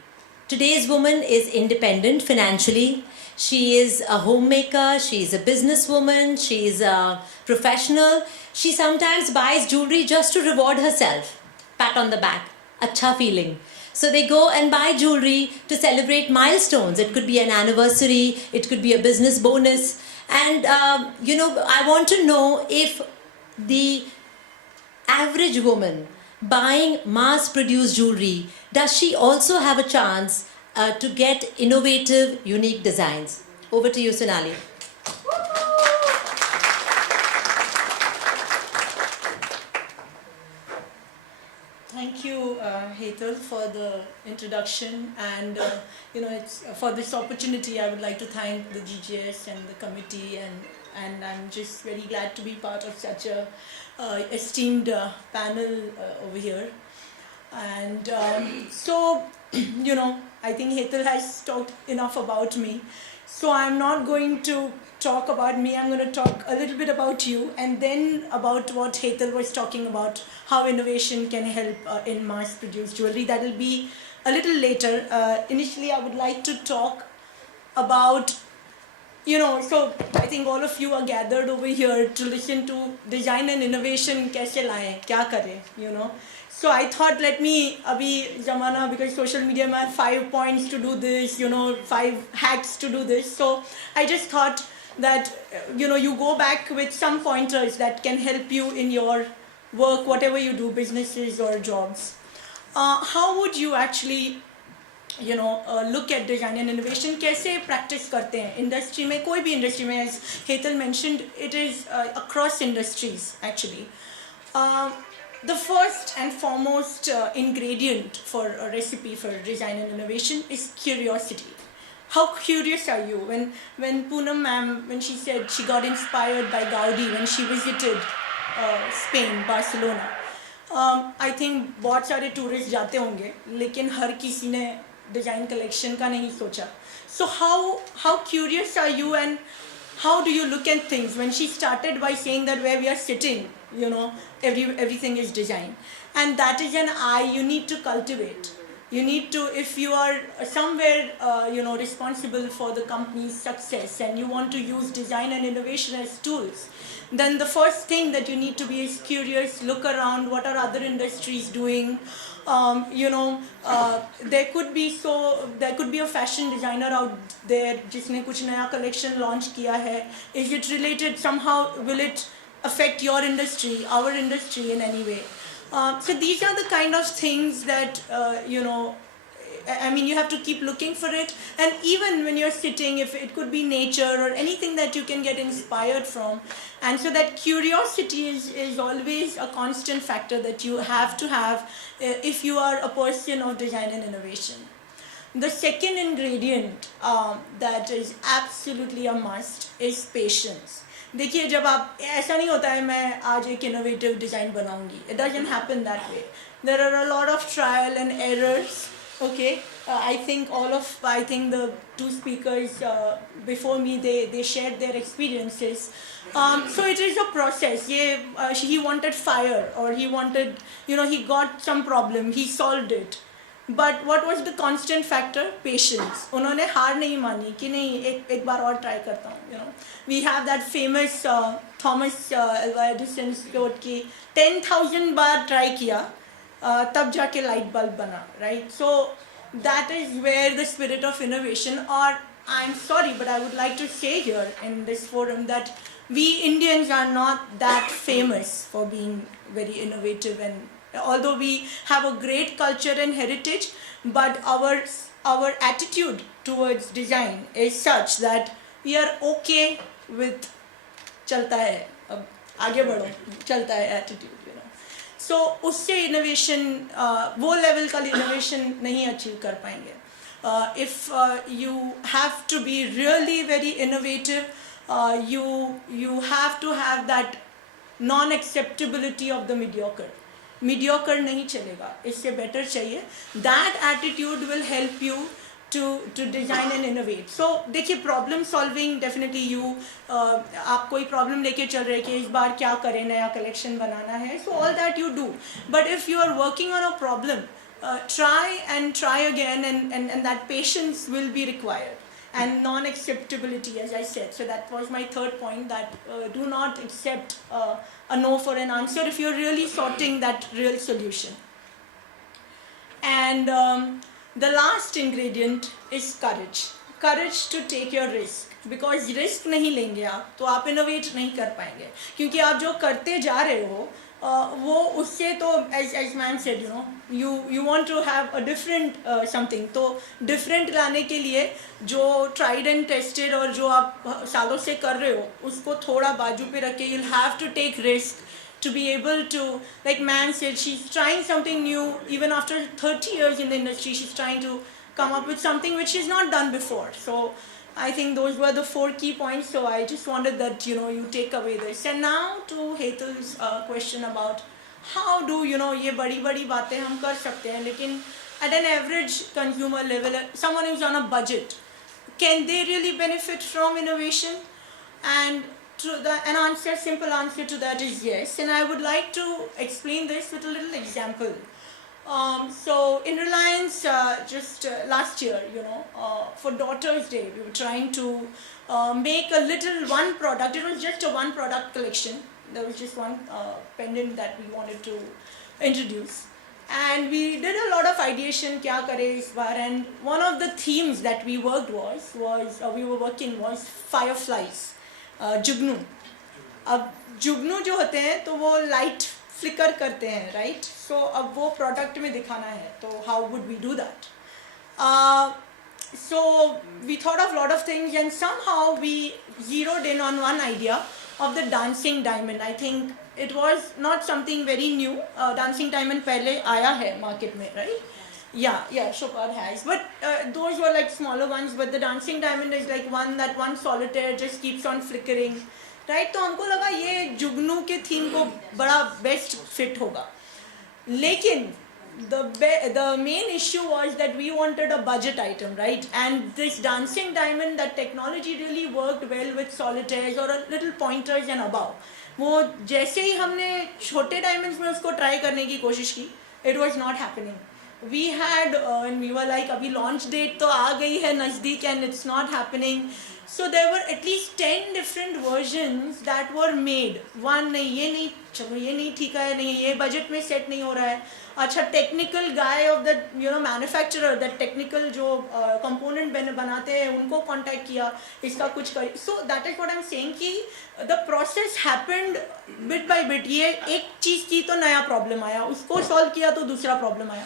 Today's woman is independent financially. She is a homemaker, she is a businesswoman, she is a professional. She sometimes buys jewelry just to reward herself. Pat on the back, acha feeling. So they go and buy jewelry to celebrate milestones. It could be an anniversary, it could be a business bonus. And I want to know if the average woman buying mass-produced jewelry, does she also have a chance to get innovative, unique designs? Over to you, Sonali. Thank you, Hetal, for the introduction, and it's for this opportunity. I would like to thank the GJS and the committee, and I'm just very glad to be part of such a esteemed panel over here. And so, I think Hetal has talked enough about me. So I'm not going to talk about me. I'm going to talk a little bit about you, and then about what Hetal was talking about, how innovation can help in mass-produced jewelry. That will be a little later. Initially, I would like to talk about, so I think all of you are gathered over here to listen to design and innovation kaise laaye, kya kare, So I thought, let me, abhi zamana, because social media mein 5 points to do this, 5 hacks to do this. So I just thought that, you go back with some pointers that can help you in your work, whatever you do, businesses or jobs. How would you actually, look at design and innovation? Kaise practice karte hain? Industry mein, koi bhi industry mein, as Hetal mentioned, it is across industries actually. The first and foremost ingredient for a recipe for design and innovation is curiosity. How curious are you? When Poonam ma'am, when she said she got inspired by Gaudi when she visited Spain, Barcelona, I think बहुत सारे tourists जाते होंगे, लेकिन हर किसी ने design collection का नहीं सोचा. So how curious are you, and how do you look at things? When she started by saying that where we are sitting, everything is design, and that is an eye you need to cultivate. You need to, if you are somewhere responsible for the company's success and you want to use design and innovation as tools, then the first thing that you need to be is curious. Look around, what are other industries doing? There could be a fashion designer out there जिसने कुछ नया collection launch किया है. Is it related somehow? Will it affect your industry, our industry in any way? So these are the kind of things that you have to keep looking for it. And even when you're sitting, if it could be nature or anything that you can get inspired from. And so that curiosity is always a constant factor that you have to have if you are a person of design and innovation. The second ingredient that is absolutely a must is patience. देखिए, जब आप ऐसा नहीं होता है मैं आज एक innovative design बनाऊंगी. It doesn't happen that way. There are a lot of trial and errors. Okay, I think the two speakers before me, they shared their experiences. So it is a process. He wanted fire, or he wanted, he got some problem, he solved it. But what was the constant factor? Patience. उन्होंने हार नहीं मानी कि नहीं एक बार और try करता हूँ. We have that famous Thomas Alva Edison's quote कि 10,000 बार try किया तब जाके light bulb बना, right? So that is where the spirit of innovation, or I'm sorry, but I would like to say here in this forum that we Indians are not that famous for being very innovative, and although we have a great culture and heritage, but our attitude towards design is such that we are okay with चलता है, अब आगे बढ़ो, चलता है attitude. So उससे innovation, वो level का innovation नहीं achieve कर पाएंगे. If you have to be really very innovative, you have to have that non-acceptability of the mediocre. mediocre नहीं चलेगा, इससे better चाहिए. That attitude will help you to design and innovate. So देखिए problem solving definitely you आप कोई problem लेके चल रहे कि इस बार क्या करें, नया collection बनाना है, so all that you do. But if you are working on a problem, try and try again, and that patience will be required, and non-acceptability, as I said. So that was my third point, that do not accept a no for an answer if you're really sorting that real solution. And the last ingredient is courage. Courage to take your risk. Because risk नहीं लेंगे आप तो आप innovate नहीं कर पाएंगे, क्योंकि आप जो करते जा रहे हो वो उससे तो as ma'am said, you want to have a different something. तो different लाने के लिए जो tried and tested और जो आप सालों से कर रहे हो उसको थोड़ा बाजू पे रख के you'll have to take risk to be able to, like ma'am said, she's trying something new. Even after 30 years in the industry, she's trying to come up with something which she's not done before. So I think those were the 4 key points. So I just wanted that you take away this. And now to Hetal's question about how do ये बड़ी बातें हम कर सकते हैं, लेकिन at an average consumer level, someone who's on a budget, can they really benefit from innovation? And simple answer to that is yes. And I would like to explain this with a little example. So in Reliance, just last year, for Daughter's Day, we were trying to make a little one product. It was just a one product collection. There was just one pendant that we wanted to introduce. And we did a lot of ideation, kya kare is baar, and one of the themes that we worked was fireflies, जुगनू. अब जुगनू जो होते हैं तो वो light flicker करते हैं, right? सो अब वो प्रोडक्ट में दिखाना है, तो how would we do that? So we thought of a lot of things, and somehow we zeroed in on one idea of the dancing diamond. I think it was not something very new. Dancing diamond पहले आया है market में, right? Yeah, Chopard has. But those were like smaller ones. But the dancing diamond is like one solitaire just keeps on flickering, right? तो हमको लगा ये जुगनू के theme को बड़ा बेस्ट फिट होगा. लेकिन the main issue was that we wanted a budget item, right? And this dancing diamond, that technology really worked well with solitaires or a little pointers and above. वो जैसे ही हमने छोटे diamonds में उसको try करने की कोशिश की, it was not happening. We had and we were like अभी launch date तो आ गई है नज़दीक and it's not happening. So there were at least 10 different versions that were made. One नहीं, ये नहीं, चलो ये नहीं ठीक है, नहीं ये budget में set नहीं हो रहा है. अच्छा technical guy of the manufacturer, that technical जो component बनाते हैं उनको contact किया, इसका कुछ कर. So that is what I'm saying कि the process happened bit by bit. ये एक चीज़ की तो नया problem आया, उसको solve किया तो दूसरा problem आया.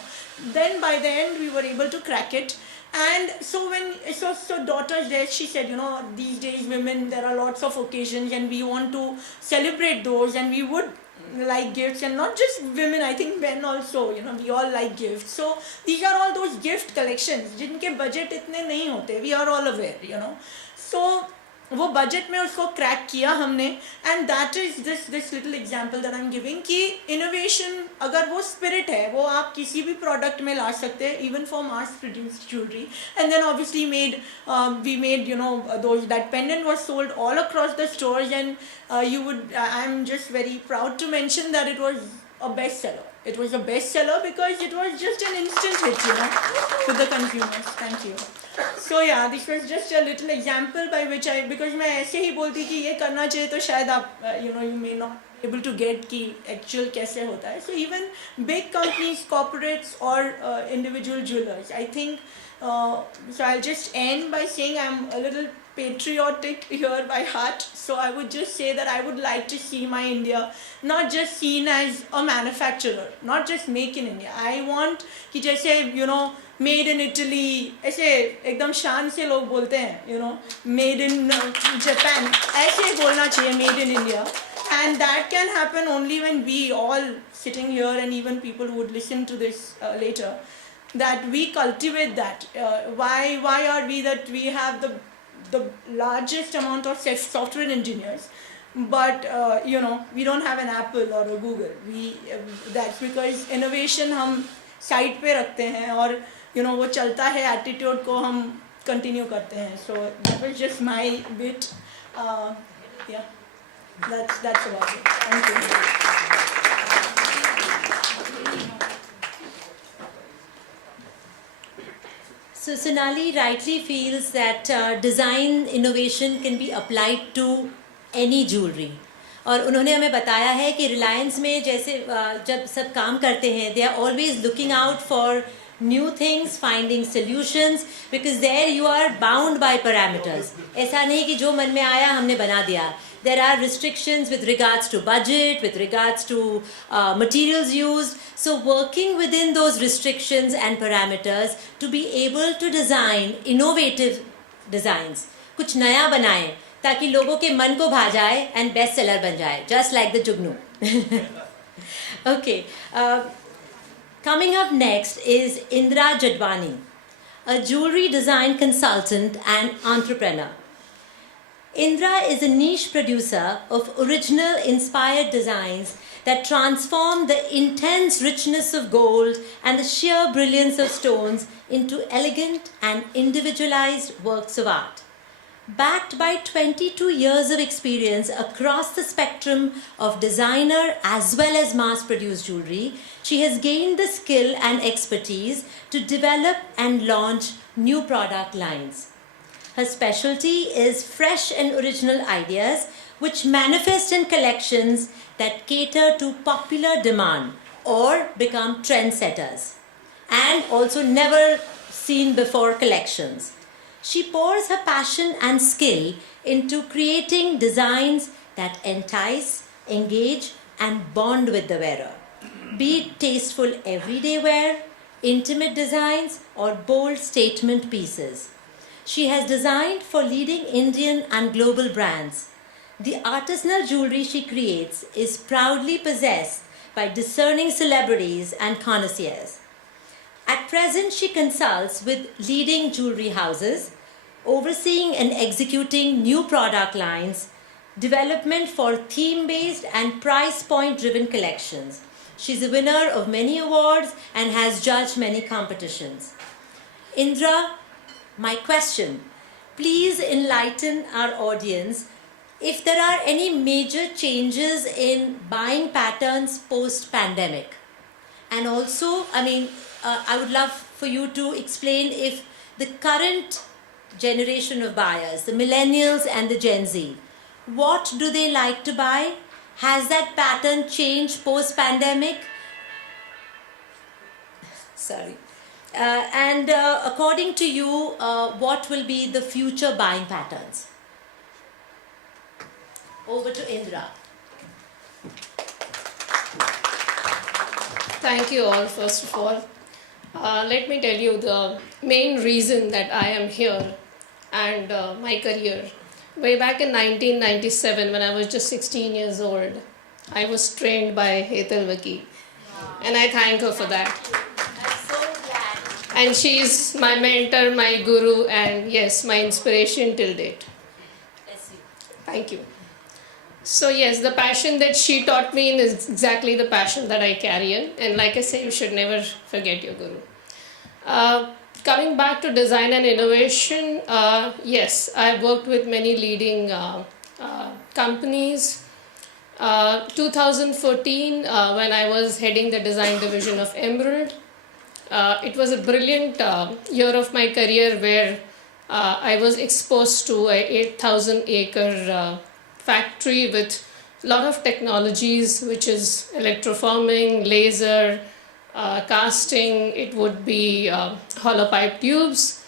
Then by the end we were able to crack it. And so so Daughter's Day, she said, these days women, there are lots of occasions and we want to celebrate those, and we would like gifts, and not just women, I think men also, we all like gifts. So these are all those gift collections जिनके budget इतने नहीं होते, we are all aware, So वो budget में उसको crack किया हमने, and that is this little example that I'm giving कि innovation अगर वो spirit है, वो आप किसी भी product में ला सकते हैं, even for mass produced jewelry. And then obviously we made that pendant was sold all across the stores, and I'm just very proud to mention that it was a bestseller. It was a bestseller because it was just an instant hit, with the consumers. Thank you. So yeah, this was just a little example by which because मैं ऐसे ही बोलती कि ये करना चाहिए तो शायद आप you may not be able to get कि actual कैसे होता है. So even big companies, corporates or individual jewelers, I think so I'll just end by saying I'm a little patriotic here by heart. So I would just say that I would like to see my India not just seen as a manufacturer, not just make in India. I want कि जैसे made in Italy, ऐसे एकदम शान से लोग बोलते हैं, made in Japan, ऐसे बोलना चाहिए made in India. And that can happen only when we all sitting here, and even people who would listen to this later, that we cultivate that. Why are we that we have the largest amount of software engineers, but we don't have an Apple or a Google. That's because innovation हम side पे रखते हैं और वो चलता है attitude को हम कंटिन्यू करते हैं. So that was just my bit. Yeah, that's about it. Thank you. So Sonali rightly feels that design innovation can be applied to any jewelry. और उन्होंने हमें बताया है कि रिलायंस में जैसे जब सब काम करते हैं they are always looking out for new things, finding solutions, because there you are bound by parameters. ऐसा नहीं कि जो मन में आया हमने बना दिया. There are restrictions with regards to budget, with regards to materials used. So working within those restrictions and parameters to be able to design innovative designs, कुछ नया बनाएं ताकि लोगों के मन को भा जाए and best seller बन जाए, just like the Jugnu. Okay. Coming up next is Indra Jadwani, a jewelry design consultant and entrepreneur. Indra is a niche producer of original inspired designs that transform the intense richness of gold and the sheer brilliance of stones into elegant and individualized works of art. Backed by 22 years of experience across the spectrum of designer as well as mass-produced jewelry, she has gained the skill and expertise to develop and launch new product lines. Her specialty is fresh and original ideas which manifest in collections that cater to popular demand or become trendsetters, and also never seen before collections. She pours her passion and skill into creating designs that entice, engage, and bond with the wearer. Be it tasteful everyday wear, intimate designs, or bold statement pieces. She has designed for leading Indian and global brands. The artisanal jewelry she creates is proudly possessed by discerning celebrities and connoisseurs. At present, she consults with leading jewelry houses, overseeing and executing new product lines, development for theme-based and price point-driven collections. She's a winner of many awards and has judged many competitions. Indra, my question, please enlighten our audience if there are any major changes in buying patterns post-pandemic. And also, I would love for you to explain if the current generation of buyers, the millennials and the Gen Z, what do they like to buy? Has that pattern changed post-pandemic? Sorry. And according to you, what will be the future buying patterns? Over to Indra. Thank you all, first of all. Let me tell you the main reason that I am here and my career. Way back in 1997, when I was just 16 years old, I was trained by Hetal Waki. And I thank her for that. I'm so glad. And she is my mentor, my guru, and yes, my inspiration till date. Bless you. Thank you. So yes, the passion that she taught me is exactly the passion that I carry in. And like I say, you should never forget your guru. Coming back to design and innovation, yes, I've worked with many leading companies. 2014, when I was heading the design division of Emerald, it was a brilliant year of my career where I was exposed to a 8,000-acre factory with a lot of technologies, which is electroforming, laser, casting, it would be hollow pipe tubes.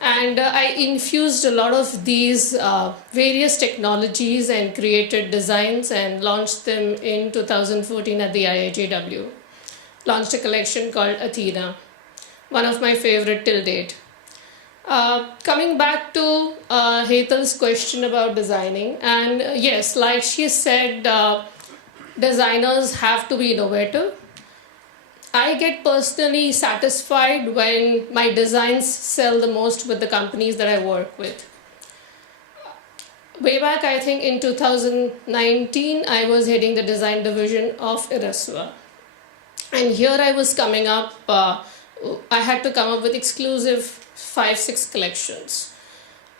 And I infused a lot of these various technologies and created designs and launched them in 2014 at the IIJW. Launched a collection called Athena, one of my favorite till date. Coming back to Hetal's question about designing, and yes, like she said, designers have to be innovative. I get personally satisfied when my designs sell the most with the companies that I work with. way back, I think in 2019, I was heading the design division of Iraswa. And here I was coming up, I had to come up with exclusive 5-6 collections.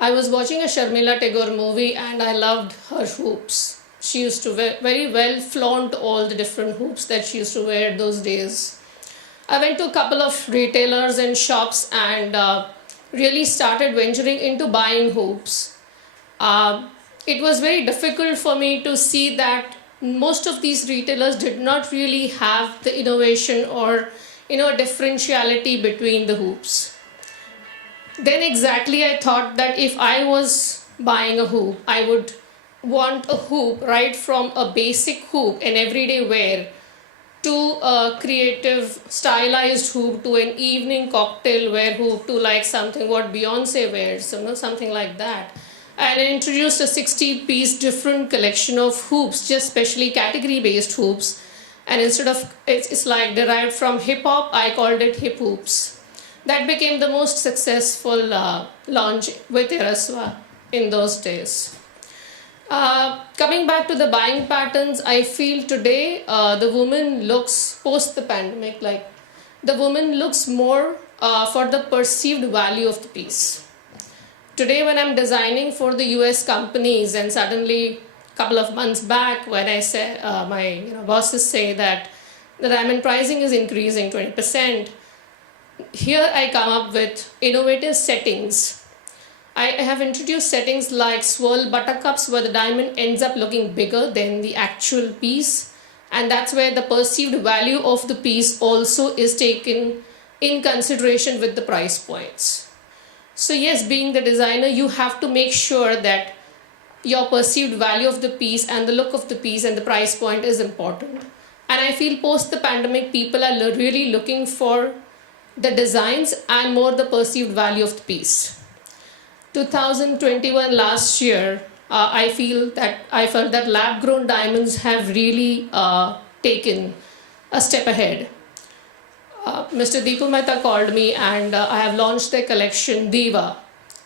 I was watching a Sharmila Tagore movie and I loved her hoops. She used to very well flaunt all the different hoops that she used to wear those days. I went to a couple of retailers and shops and really started venturing into buying hoops. It was very difficult for me to see that most of these retailers did not really have the innovation or differentiality between the hoops. Then exactly I thought that if I was buying a hoop, I would want a hoop right from a basic hoop, an everyday wear, to a creative stylized hoop, to an evening cocktail wear hoop, to like something what Beyonce wears, something like that. And I introduced a 60-piece different collection of hoops, just specially category based hoops. And instead of it's like derived from hip hop, I called it hip hoops. That became the most successful launch with Iraswa in those days. Coming back to the buying patterns, I feel today the woman looks, post the pandemic, like the woman looks more for the perceived value of the piece. Today when I'm designing for the US companies, and suddenly a couple of months back when I say, my bosses say that the diamond pricing is increasing 20%, here I come up with innovative settings. I have introduced settings like swirl buttercups where the diamond ends up looking bigger than the actual piece, and that's where the perceived value of the piece also is taken in consideration with the price points. So yes, being the designer, you have to make sure that your perceived value of the piece and the look of the piece and the price point is important. And I feel post the pandemic, people are really looking for the designs and more the perceived value of the piece. 2021 last year, I felt that lab grown diamonds have really taken a step ahead. Mr. Sima Mehta called me and I have launched their collection Diva,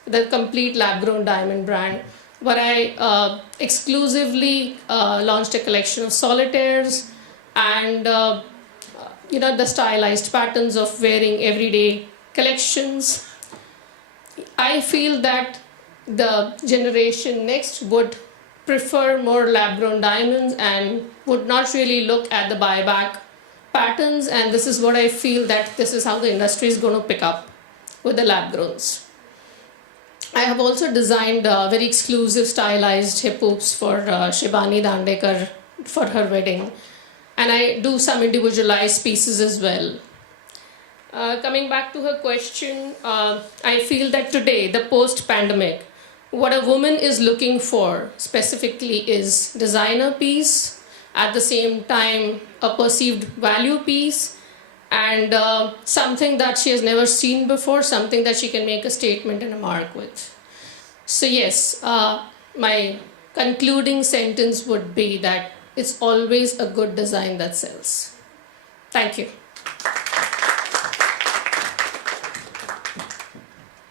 the complete lab grown diamond brand, where I exclusively launched a collection of solitaires and the stylized patterns of wearing everyday collections. I feel that the generation next would prefer more lab grown diamonds and would not really look at the buyback patterns, and this is what I feel that this is how the industry is going to pick up with the lab growns. I have also designed very exclusive stylized hip hoops for Shibani Dandekar for her wedding, and I do some individualized pieces as well. Coming back to her question, I feel that today, the post-pandemic, what a woman is looking for specifically is designer piece, at the same time a perceived value piece, and something that she has never seen before, something that she can make a statement and a mark with. So yes, my concluding sentence would be that it's always a good design that sells. Thank you.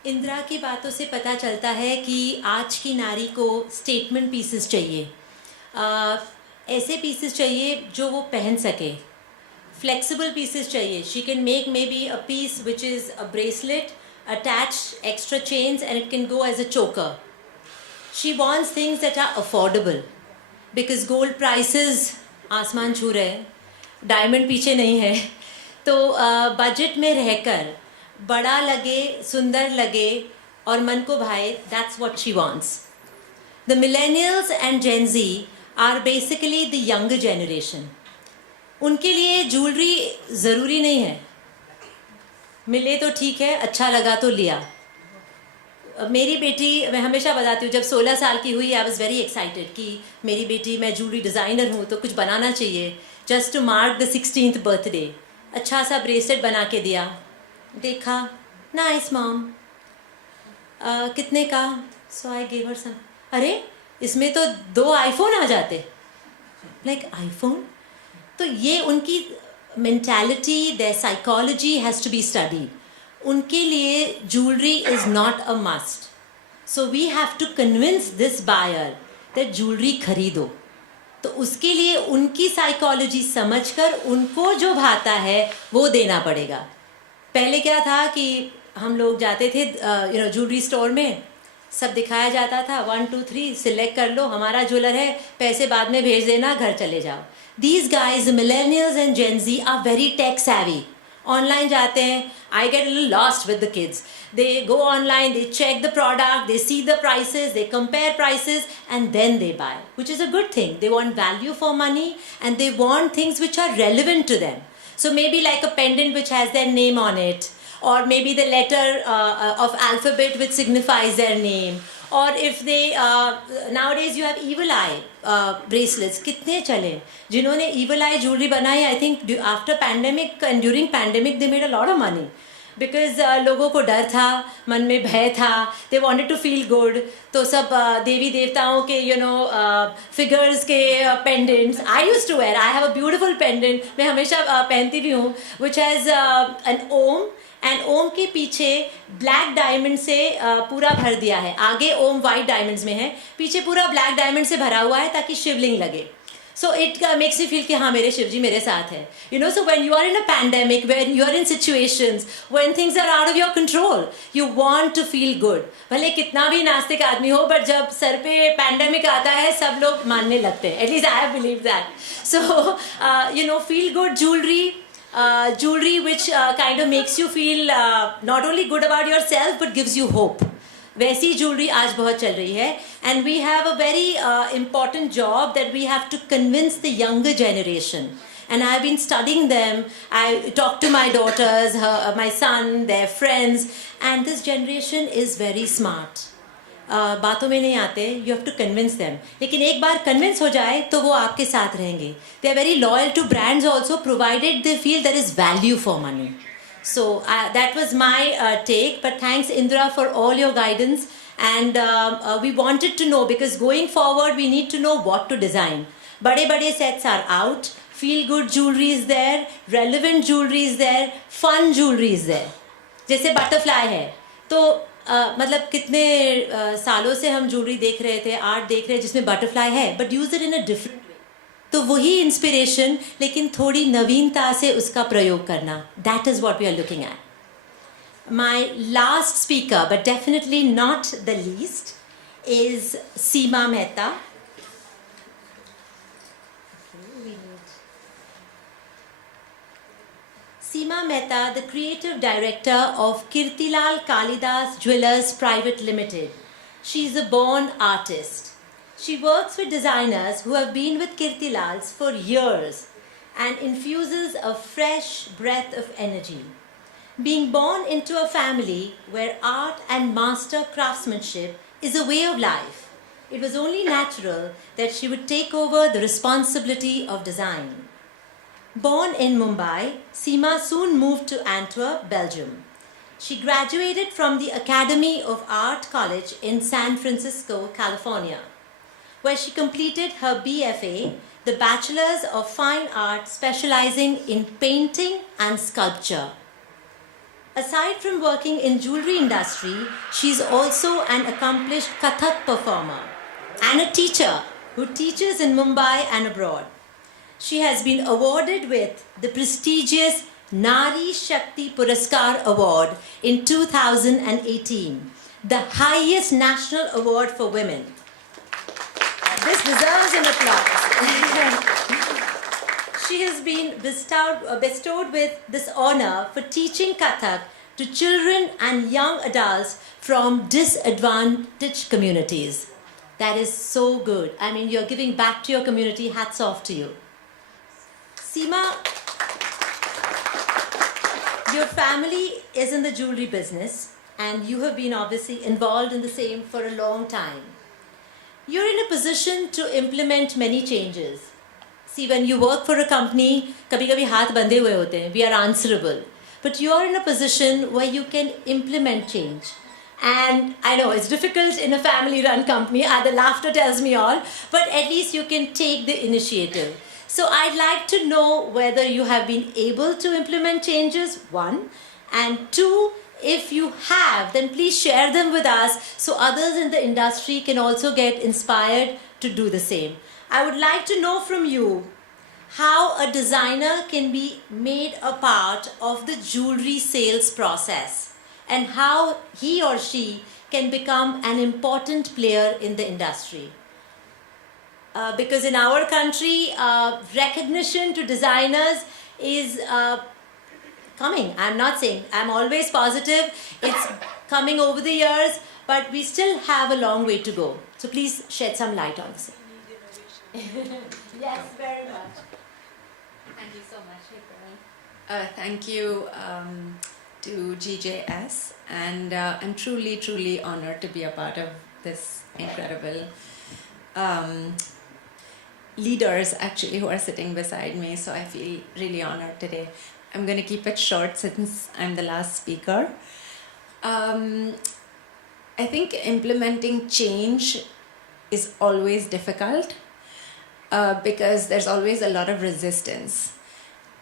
Indira की बातों से पता चलता है कि आज की नारी को स्टेटमेंट पीसेस चाहिए, ऐसे पीसेस चाहिए जो वो पहन सके, फ्लेक्सिबल पीसेस चाहिए. She can make maybe a piece which is a bracelet, attach extra chains and it can go as a choker. She wants things that are affordable because gold prices आसमान छू रहे हैं, diamond पीछे नहीं है, तो budget में रहकर बड़ा लगे, सुंदर लगे और मन को भाए. That's what she wants. The millennials and Gen Z are basically the younger generation. उनके लिए ज्वेलरी ज़रूरी नहीं है, मिले तो ठीक है, अच्छा लगा तो लिया. मेरी बेटी, मैं हमेशा बताती हूँ, जब 16 साल की हुई आई वॉज वेरी एक्साइटेड कि मेरी बेटी, मैं ज्वेलरी डिज़ाइनर हूँ तो कुछ बनाना चाहिए, just to mark the 16th birthday. अच्छा सा ब्रेसलेट बना के दिया, देखा, नाइस मॉम, कितने का? सो आई गिव हर सम. अरे इसमें तो 2 आईफोन आ जाते. Like iPhone? तो ये उनकी mentality, their psychology has to be studied. उनके लिए jewelry is not a must. So we have to convince this buyer that jewelry खरीदो. तो उसके लिए उनकी साइकोलॉजी समझकर उनको जो भाता है वो देना पड़ेगा. पहले क्या था कि हम लोग जाते थे ज्वेलरी स्टोर में, सब दिखाया जाता था 1 2 3 सिलेक्ट कर लो, हमारा ज्वेलर है, पैसे बाद में भेज देना, घर चले जाओ. These guys, millennials and Gen Z, are very tech savvy. Online जाते हैं, I get a little lost with the kids. They go online, they check the product, they see the prices, they compare prices, and then they buy, which is a good thing. They want value for money, and they want things which are relevant to them. So maybe like a pendant which has their name on it, or maybe the letter of alphabet which signifies their name, or if they nowadays you have evil eye bracelets. कितने चले जिन्होंने evil eye jewelry बनाई. I think after pandemic and during pandemic they made a lot of money because लोगों को डर था, मन में भय था, they wanted to feel good. तो सब देवी देवताओं के figures के pendants I used to wear. I have a beautiful pendant, मैं हमेशा पहनती भी हूँ, which has an om, and Om के पीछे ब्लैक डायमंड से पूरा भर दिया है. आगे ओम वाइट डायमंड्स में है, पीछे पूरा ब्लैक डायमंड से भरा हुआ है ताकि शिवलिंग लगे. So it makes you feel कि हाँ मेरे शिवजी मेरे साथ है. So when you are in a pandemic, when you are in situations, when things are out of your control, you want to feel good. भले कितना भी नास्तिक आदमी हो, बट जब सर पे पैंडेमिक आता है सब लोग मानने लगते हैं. At least I have believe that. So feel good jewelry. Jewelry which kind of makes you feel not only good about yourself but gives you hope. वैसी jewelry आज बहुत चल रही है, and we have a very important job that we have to convince the younger generation. And I've been studying them. I talk to my daughters, my son, their friends, and this generation is very smart. बातों में नहीं आते. You have to convince them. लेकिन एक बार convince हो जाए तो वो आपके साथ रहेंगे. They are very loyal to brands also, provided they feel there is value for money. So that was my take. But thanks Indira for all your guidance. And we wanted to know, because going forward we need to know what to design. बड़े बड़े sets are out. Feel good jewellery is there, relevant jewellery is there, fun jewellery is there. जैसे butterfly है, तो मतलब कितने सालों से हम ज्वेलरी देख रहे थे, आर्ट देख रहे हैं जिसमें बटरफ्लाई है, but use it in a different way. तो वही इंस्पिरेशन, लेकिन थोड़ी नवीनता से उसका प्रयोग करना, that is what we are looking at. My last speaker, but definitely not the least, is Seema Mehta. Sima Mehta, the creative director of Kirtilal Kalidas Jewellers Private Limited. She is a born artist. She works with designers who have been with Kirtilals for years and infuses a fresh breath of energy. Being born into a family where art and master craftsmanship is a way of life, it was only natural that she would take over the responsibility of design. Born in Mumbai, Sima soon moved to Antwerp, Belgium. She graduated from the Academy of Art College in San Francisco, California, where she completed her BFA, the Bachelor's of Fine Art, specializing in painting and sculpture. Aside from working in jewelry industry, she is also an accomplished Kathak performer and a teacher who teaches in Mumbai and abroad. She has been awarded with the prestigious Nari Shakti Puraskar Award in 2018, the highest national award for women. This deserves an applause. She has been bestowed with this honor for teaching Kathak to children and young adults from disadvantaged communities. That is so good. I mean, you're giving back to your community. Hats off to you. Sima, your family is in the jewelry business and you have been obviously involved in the same for a long time. You're in a position to implement many changes. See, when you work for a company, kabhi-kabhi haath bande hue hote hain. We are answerable. But you are in a position where you can implement change. And I know it's difficult in a family-run company. The laughter tells me all. But at least you can take the initiative. So I'd like to know whether you have been able to implement changes, one. And two, If you have, then please share them with us so others in the industry can also get inspired to do the same. I would like to know from you how a designer can be made a part of the jewelry sales process and how he or she can become an important player in the industry. Because in our country, recognition to designers is coming. I'm not saying, I'm always positive. It's coming over the years, but we still have a long way to go. So please shed some light on this. Yes, very much. Thank you so much, April. Thank you to GJS, and I'm truly, truly honored to be a part of this incredible leaders actually who are sitting beside me, so I feel really honored today. I'm going to keep it short since I'm the last speaker. I think implementing change is always difficult because there's always a lot of resistance.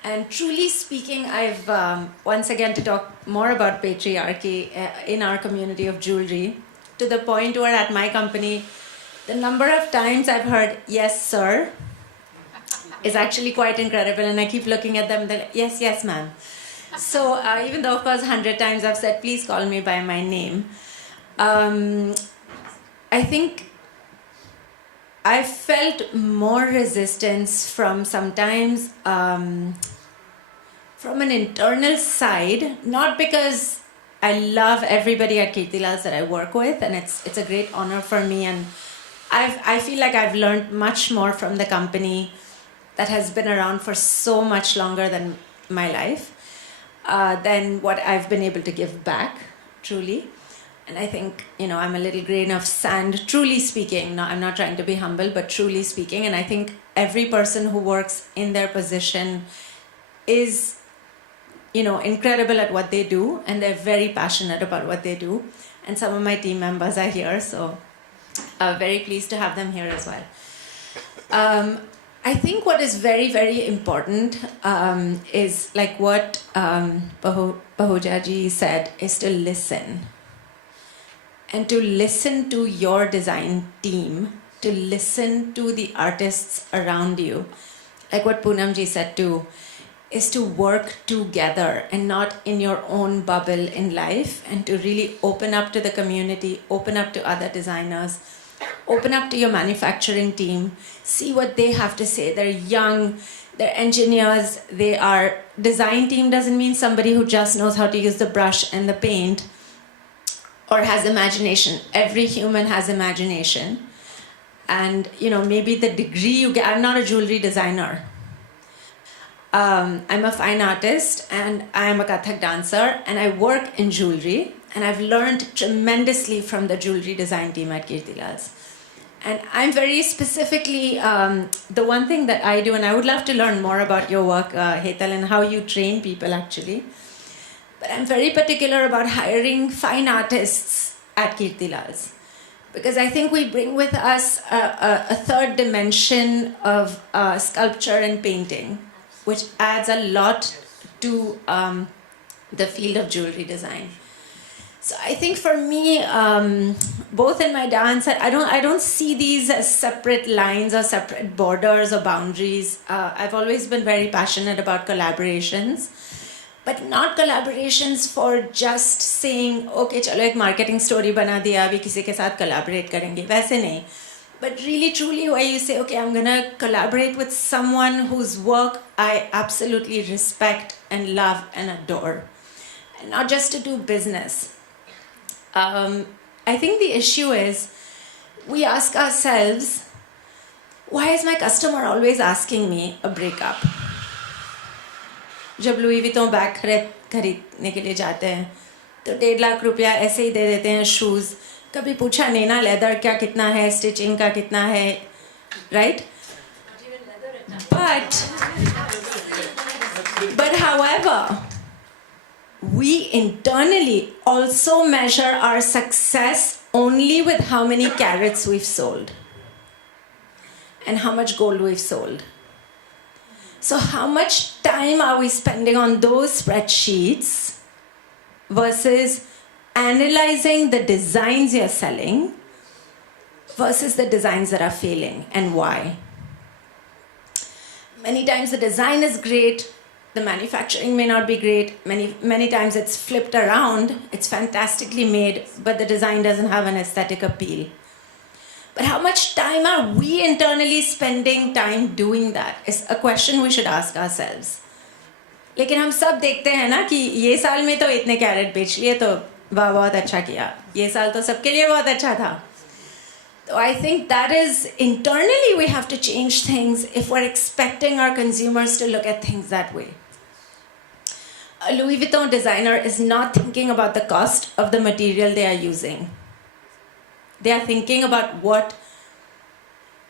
And truly speaking, I've once again to talk more about patriarchy in our community of jewelry, to the point where at my company, the number of times I've heard, yes, sir, is actually quite incredible. And I keep looking at them, they're like, yes, yes, ma'am. So even though, of course, 100 times I've said, please call me by my name. I think I felt more resistance from sometimes from an internal side, not because I love everybody at Kirtilal's that I work with, and it's a great honor for me, and I feel like I've learned much more from the company that has been around for so much longer than my life, than what I've been able to give back, truly. And I think, I'm a little grain of sand, truly speaking. No, I'm not trying to be humble, but truly speaking. And I think every person who works in their position is, incredible at what they do. And they're very passionate about what they do. And some of my team members are here, so very pleased to have them here as well. I think what is very, very important is like what Bahujaji said, is to listen. And to listen to your design team, to listen to the artists around you. Like what Poonamji said too, is to work together and not in your own bubble in life, and to really open up to the community, open up to other designers, open up to your manufacturing team, see what they have to say. They're young, they're engineers, design team doesn't mean somebody who just knows how to use the brush and the paint, or has imagination. Every human has imagination. And, maybe the degree you get, I'm not a jewelry designer. I'm a fine artist, and I'm a Kathak dancer, and I work in jewelry, and I've learned tremendously from the jewelry design team at Kirtilal's. And I'm very specifically, the one thing that I do, and I would love to learn more about your work, Hetal, and how you train people actually. But I'm very particular about hiring fine artists at Kirtilal's, because I think we bring with us a third dimension of sculpture and painting, which adds a lot to the field of jewelry design. So I think for me, both in my dance, I don't see these as separate lines or separate borders or boundaries. I've always been very passionate about collaborations. But not collaborations for just saying, okay, chalo ek marketing story bana diya, abhi kisi ke saath collaborate karenge. Waise nahi. But really, truly, where you say, okay, I'm gonna collaborate with someone whose work I absolutely respect and love and adore. And not just to do business. I think the issue is, we ask ourselves, why is my customer always asking me a breakup? जब Louis विटों bag खरीदने के लिए जाते हैं तो 1.5 लाख रुपया ऐसे ही दे देते हैं शूज़, कभी पूछा नहीं ना लेदर क्या कितना है, स्टिचिंग का कितना है, right? But however, we internally also measure our success only with how many carats we've sold and how much gold we've sold. So how much time are we spending on those spreadsheets versus analyzing the designs you're selling versus the designs that are failing and why. Many times the design is great, the manufacturing may not be great. Many times it's flipped around, it's fantastically made, but the design doesn't have an aesthetic appeal. But how much time are we internally spending time doing that is a question we should ask ourselves. लेकिन हम सब देखते हैं ना कि ये साल में तो इतने कैरेट बेच लिए तो वाह बहुत अच्छा किया, ये साल तो सबके लिए बहुत अच्छा था. So I think that is internally we have to change things if we're expecting our consumers to look at things that way. A Louis Vuitton designer is not thinking about the cost of the material they are using. They are thinking about what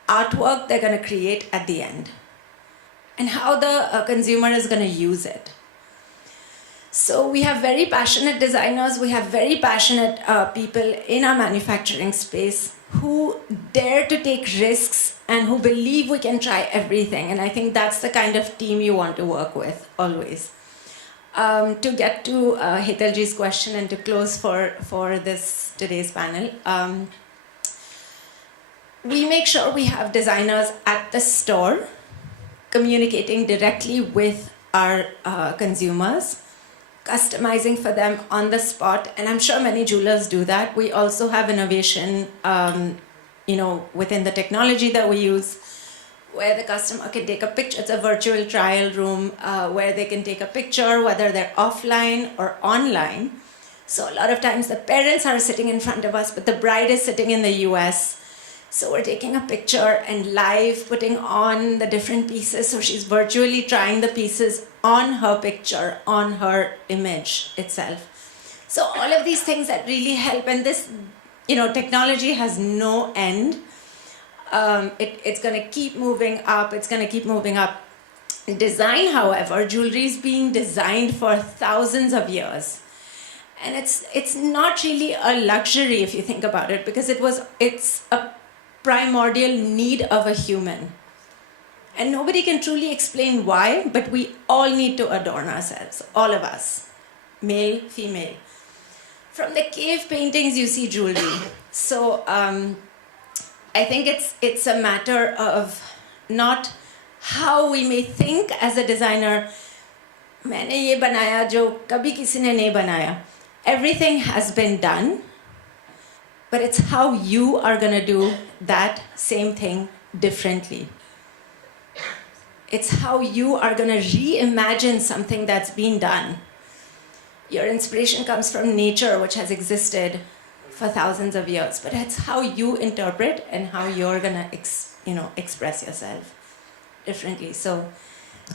artwork they're going to create at the end and how the consumer is going to use it. So we have very passionate designers, we have very passionate people in our manufacturing space who dare to take risks and who believe we can try everything. And I think that's the kind of team you want to work with always. To get to Hetalji's question and to close for this today's panel, we make sure we have designers at the store communicating directly with our consumers, customizing for them on the spot, and I'm sure many jewelers do that. We also have innovation, within the technology that we use, where the customer can take a picture. It's a virtual trial room where they can take a picture, whether they're offline or online. So a lot of times the parents are sitting in front of us, but the bride is sitting in the US. So we're taking a picture and live putting on the different pieces. So she's virtually trying the pieces on her picture, on her image itself. So all of these things that really help, and this, technology has no end. It's going to keep moving up. It's going to keep moving up. Design, however, jewelry is being designed for thousands of years. And it's not really a luxury if you think about it, because it's a primordial need of a human. And nobody can truly explain why, but we all need to adorn ourselves, all of us, male, female. From the cave paintings, you see jewelry. So I think it's a matter of not how we may think as a designer, मैंने ये बनाया जो कभी किसी ने नहीं बनाया. Everything has been done, but it's how you are going to do that same thing differently. It's how you are going to reimagine something that's been done. Your inspiration comes from nature, which has existed for thousands of years, but it's how you interpret and how you're going to express yourself differently. So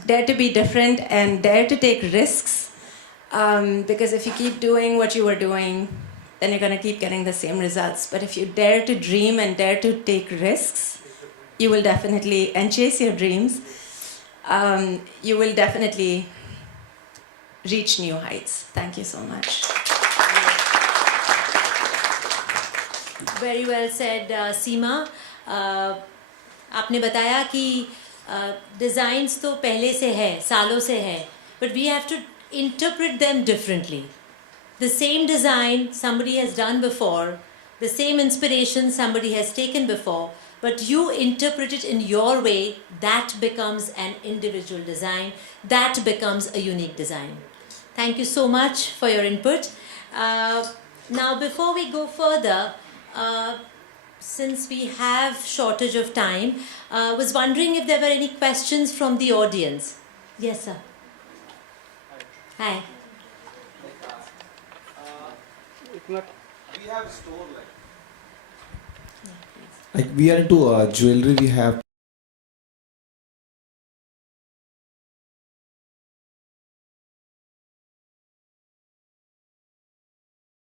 dare to be different and dare to take risks, because if you keep doing what you were doing, then you're going to keep getting the same results. But if you dare to dream and dare to take risks, you will definitely, and chase your dreams, you will definitely reach new heights. Thank you so much. Very well said, Seema. आपने बताया कि designs तो पहले से है, सालों से है, but we have to interpret them differently. The same design somebody has done before, the same inspiration somebody has taken before, but you interpret it in your way, that becomes an individual design, that becomes a unique design. Thank you so much for your input. Now, before we go further, since we have shortage of time, was wondering if there were any questions from the audience. Yes, sir. Hi. We have store like we are into jewelry. We have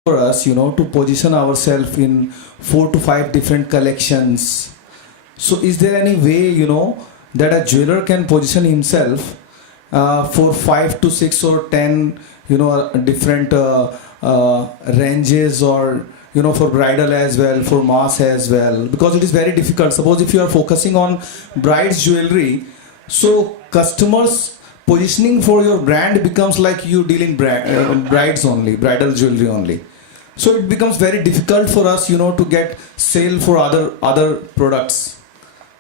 for us, to position ourselves in 4 to 5 different collections. So, is there any way, that a jeweler can position himself for 5 to 6 or 10, different ranges, or for bridal as well, for mass as well, because it is very difficult. Suppose if you are focusing on bride's jewelry, so customers positioning for your brand becomes like you dealing brides only, bridal jewelry only. So it becomes very difficult for us, to get sale for other products.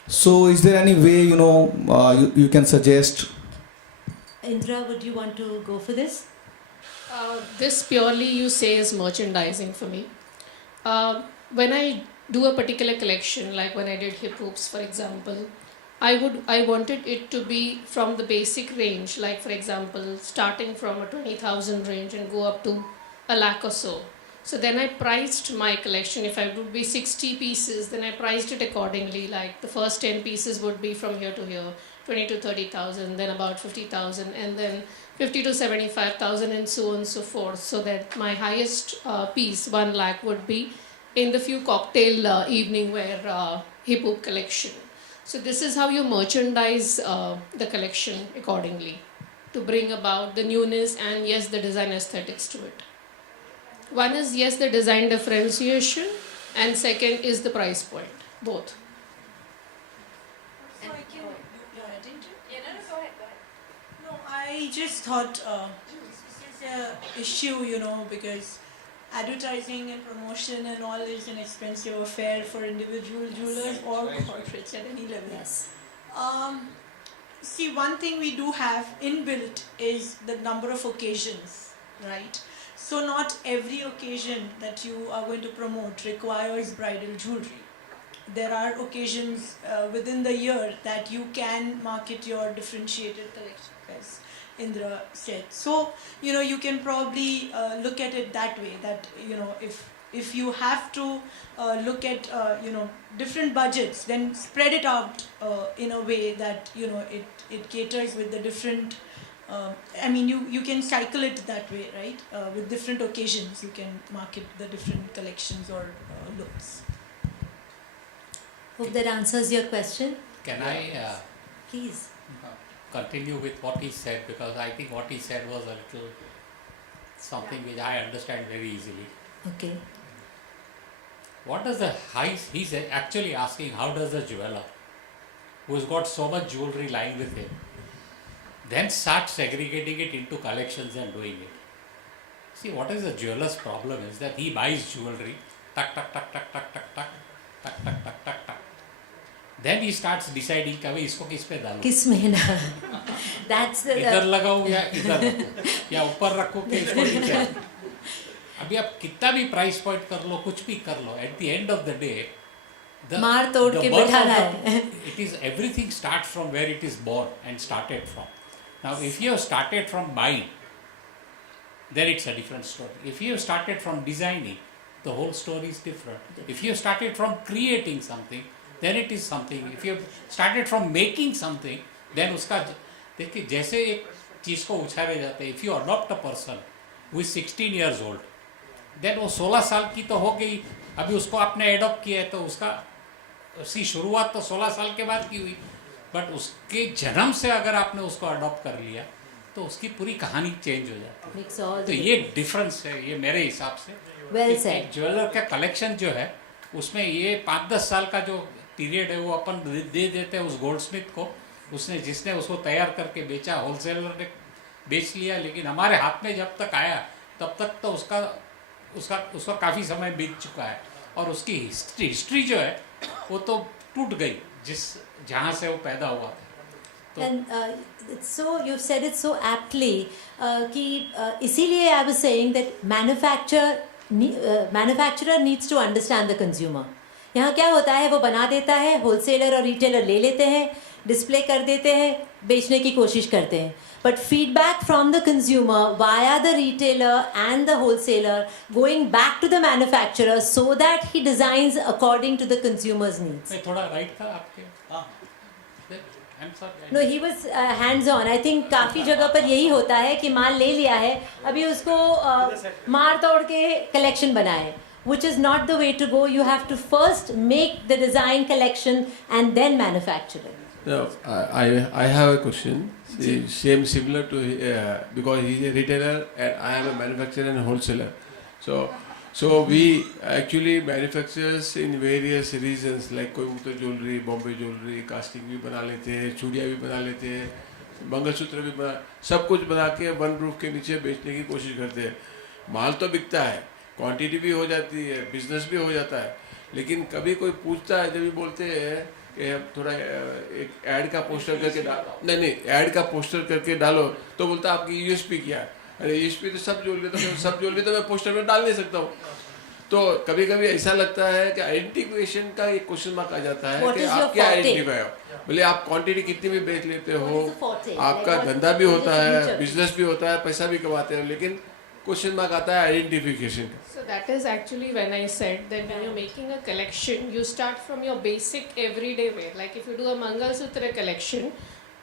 So is there any way, you can suggest? Indra, would you want to go for this? This purely you say is merchandising for me. When I do a particular collection, like when I did hip hoops, for example, I wanted it to be from the basic range, like for example, starting from a 20,000 range and go up to a lakh or so. So then I priced my collection. If I would be 60 pieces, then I priced it accordingly. Like the first 10 pieces would be from here to here, 20 to 30,000, then about 50,000, and then 50 to 75,000, and so on and so forth. So that my highest piece, 1 lakh, would be in the few cocktail evening wear hip hop collection. So this is how you merchandise the collection accordingly to bring about the newness and yes, the design aesthetics to it. One is yes, the design differentiation, and second is the price point, both. No, I just thought this is an issue, because advertising and promotion and all is an expensive affair for individual jewelers or corporates at any level. Yes. See, one thing we do have inbuilt is the number of occasions, right? So not every occasion that you are going to promote requires bridal jewelry. There are occasions within the year that you can market your differentiated collection, as Indra said. So, you can probably look at it that way, that, if you have to look at, different budgets, then spread it out in a way that, it caters with the different, you can cycle it that way, right? With different occasions, you can market the different collections or looks. Hope that answers your question. Can I Please. continue with what he said, because I think what he said was a little something which I understand very easily. Okay. What does he's actually asking, how does the jeweler who's got so much jewelry lying with him then start segregating it into collections and doing it? See, what is the jeweler's problem is that he buys jewelry, tuck, tuck, tuck, tuck, tuck, tuck, tuck, tuck, tuck, tuck, tuck, tuck. Then he starts deciding कि भाई इसको किस पे डालूं? किस में ना? That's the. इधर लगाऊं या इधर रखूं या ऊपर रखूं कि इसको नीचे रखूं? अभी आप कितना भी प्राइस पॉइंट कर लो, कुछ भी कर लो, at the end of the day, मार तोड़ के बिठाना है. it is everything starts from where it is born and started from. Now, if you have started from buying, then it's a different story. If you have started from designing, the whole story is different. If you have started from creating something, then it is something. If you have started from making something, then उसका देखिए जैसे एक चीज़ को उछाले जाते हैं. If you adopt a person who is 16 years old, then वो 16 साल की तो हो गई. अभी उसको आपने adopt किया है तो उसकी शुरुआत तो 16 साल के बाद की हुई. बट उसके जन्म से अगर आपने उसको अडॉप्ट कर लिया तो उसकी पूरी कहानी चेंज हो जाती है. तो ये डिफरेंस है, ये मेरे हिसाब से. Well ज्वेलर का कलेक्शन जो है उसमें ये 5-10 साल का जो पीरियड है वो अपन दे देते हैं उस गोल्डस्मिथ को. जिसने उसको तैयार करके बेचा, होलसेलर ने बेच लिया. लेकिन हमारे हाथ में जब तक आया तब तक तो उसका काफ़ी समय बीत चुका है और उसकी हिस्ट्री जो है वो तो टूट गई जहाँ से वो पैदा हुआ था. And so you've said it so aptly कि इसीलिए I was saying that manufacturer needs to understand the consumer. यहाँ क्या होता है, वो बना देता है, होलसेलर और रिटेलर ले लेते हैं, डिस्प्ले कर देते हैं, बेचने की कोशिश करते हैं. But feedback from the consumer via the retailer and the wholesaler going back to the manufacturer so that he designs according to the consumer's needs. मैं थोड़ा राइट था आपके. No, he was hands on. I think काफ़ी जगह पर यही होता है कि माल ले लिया है, अभी उसको मार तोड़ के collection बनाए, which is not the way to go. You have to first make the design collection and then manufacture it. No, I have a question. Same similar to because he is a retailer and I am a manufacturer and wholesaler. So we actually manufactures in various regions like Coimbatore jewelry, Bombay jewelry, casting भी बना लेते हैं, चूड़ियाँ भी बना लेते हैं, मंगलसूत्र भी बना, सब कुछ बना के वन रूफ के नीचे बेचने की कोशिश करते हैं। माल तो बिकता है, क्वांटिटी भी हो जाती है, बिजनेस भी हो जाता है, लेकिन कभी कोई पूछता है, जब भी बोलते हैं कि थोड़ा एक ऐड का पोस्टर करके डालो, नहीं ऐड का पोस्टर करके डालो, तो बोलता आपकी यूएसपी क्या है? अरे यूएसपी तो सब जोड़ लिया तो मैं पोस्टर में डाल नहीं सकता हूँ। तो कभी कभी ऐसा लगता है कि आइडेंटिफिकेशन का एक क्वेश्चन मार्क आ जाता है कि आप क्या आइडेंटिफाई हो। बोले आप क्वांटिटी कितनी भी बेच लेते हो, आपका धंधा भी होता है, बिजनेस भी होता है, पैसा भी कमाते हैं, लेकिन क्वेश्चन मार्क आता है आइडेंटिफिकेशन का। So that is actually when I said that when you're making a collection, you start from your basic everyday wear. Like if you do a Mangal Sutra collection,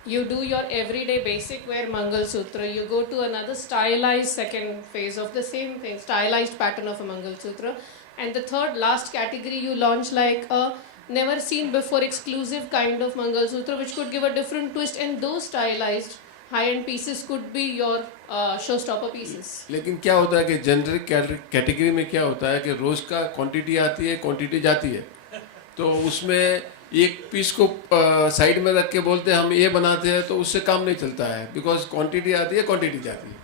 you do your everyday basic wear Mangal Sutra. You go to another stylized second phase of the same thing, stylized pattern of a Mangal Sutra. And the third last category you launch like a never seen before exclusive kind of Mangal Sutra, which could give a different twist. And those stylized high-end pieces could be your showstopper pieces. लेकिन क्या होता है कि generic category में क्या होता है कि रोज का क्वांटिटी आती है, क्वांटिटी जाती है, तो उसमें एक पीस को साइड में रख के बोलते हैं हम ये बनाते हैं, तो उससे काम नहीं चलता है, बिकॉज क्वांटिटी आती है, क्वांटिटी जाती है।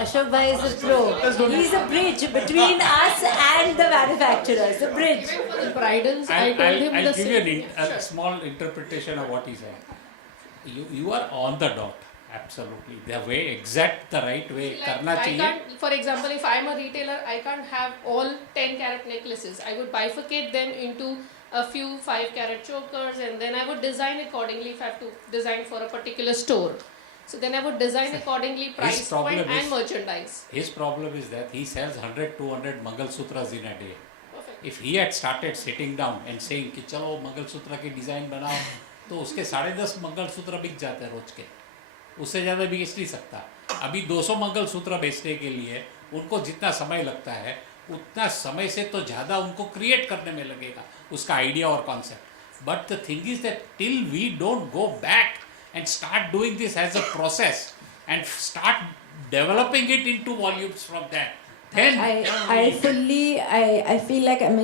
Ashok bhai is a pro. He's a bridge between us and the manufacturers. A bridge. Bridals, I told him the I'll give same. you a small interpretation of what he said. You are on the dot. Absolutely. The way, exact, the right way. Like, करना I चाहिए. can't, for example, if I'm a retailer, I can't have all 10 carat necklaces. I would bifurcate them into a few 5 carat chokers, and then I would design accordingly if I have to design for a particular store. So then I would design accordingly price point and merchandise. His problem is that he sells 100, 200 Mangal Sutras in a day. Perfect. If he had started sitting down and saying कि चलो मंगल सूत्र की design बनाओ, तो उसके 10.5 मंगल सूत्र बिक जाते हैं रोज के, उससे ज़्यादा बेच नहीं सकता। अभी 200 मंगल सूत्र बेचने के लिए उनको जितना समय लगता है, उतना समय से तो ज़्यादा उनको क्रिएट करने में लगेगा उसका आइडिया और concept. But the thing is that till we don't go back and start doing this as a process and start developing it into volumes from that, then I feel like I'm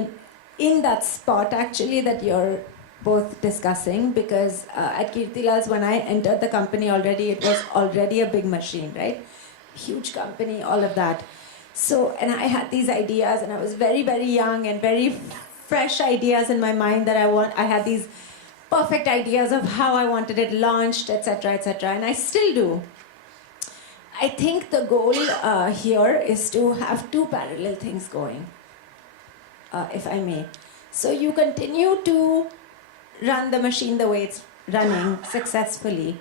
in that spot actually that you're both discussing, because at Kirtilal's, when I entered the company already, it was already a big machine, right? Huge company, all of that. So, and I had these ideas, and I was very, very young and very fresh ideas in my mind that I had these perfect ideas of how I wanted it launched, etc., etc., and I still do. I think the goal here is to have two parallel things going, if I may. So you continue to run the machine the way it's running successfully,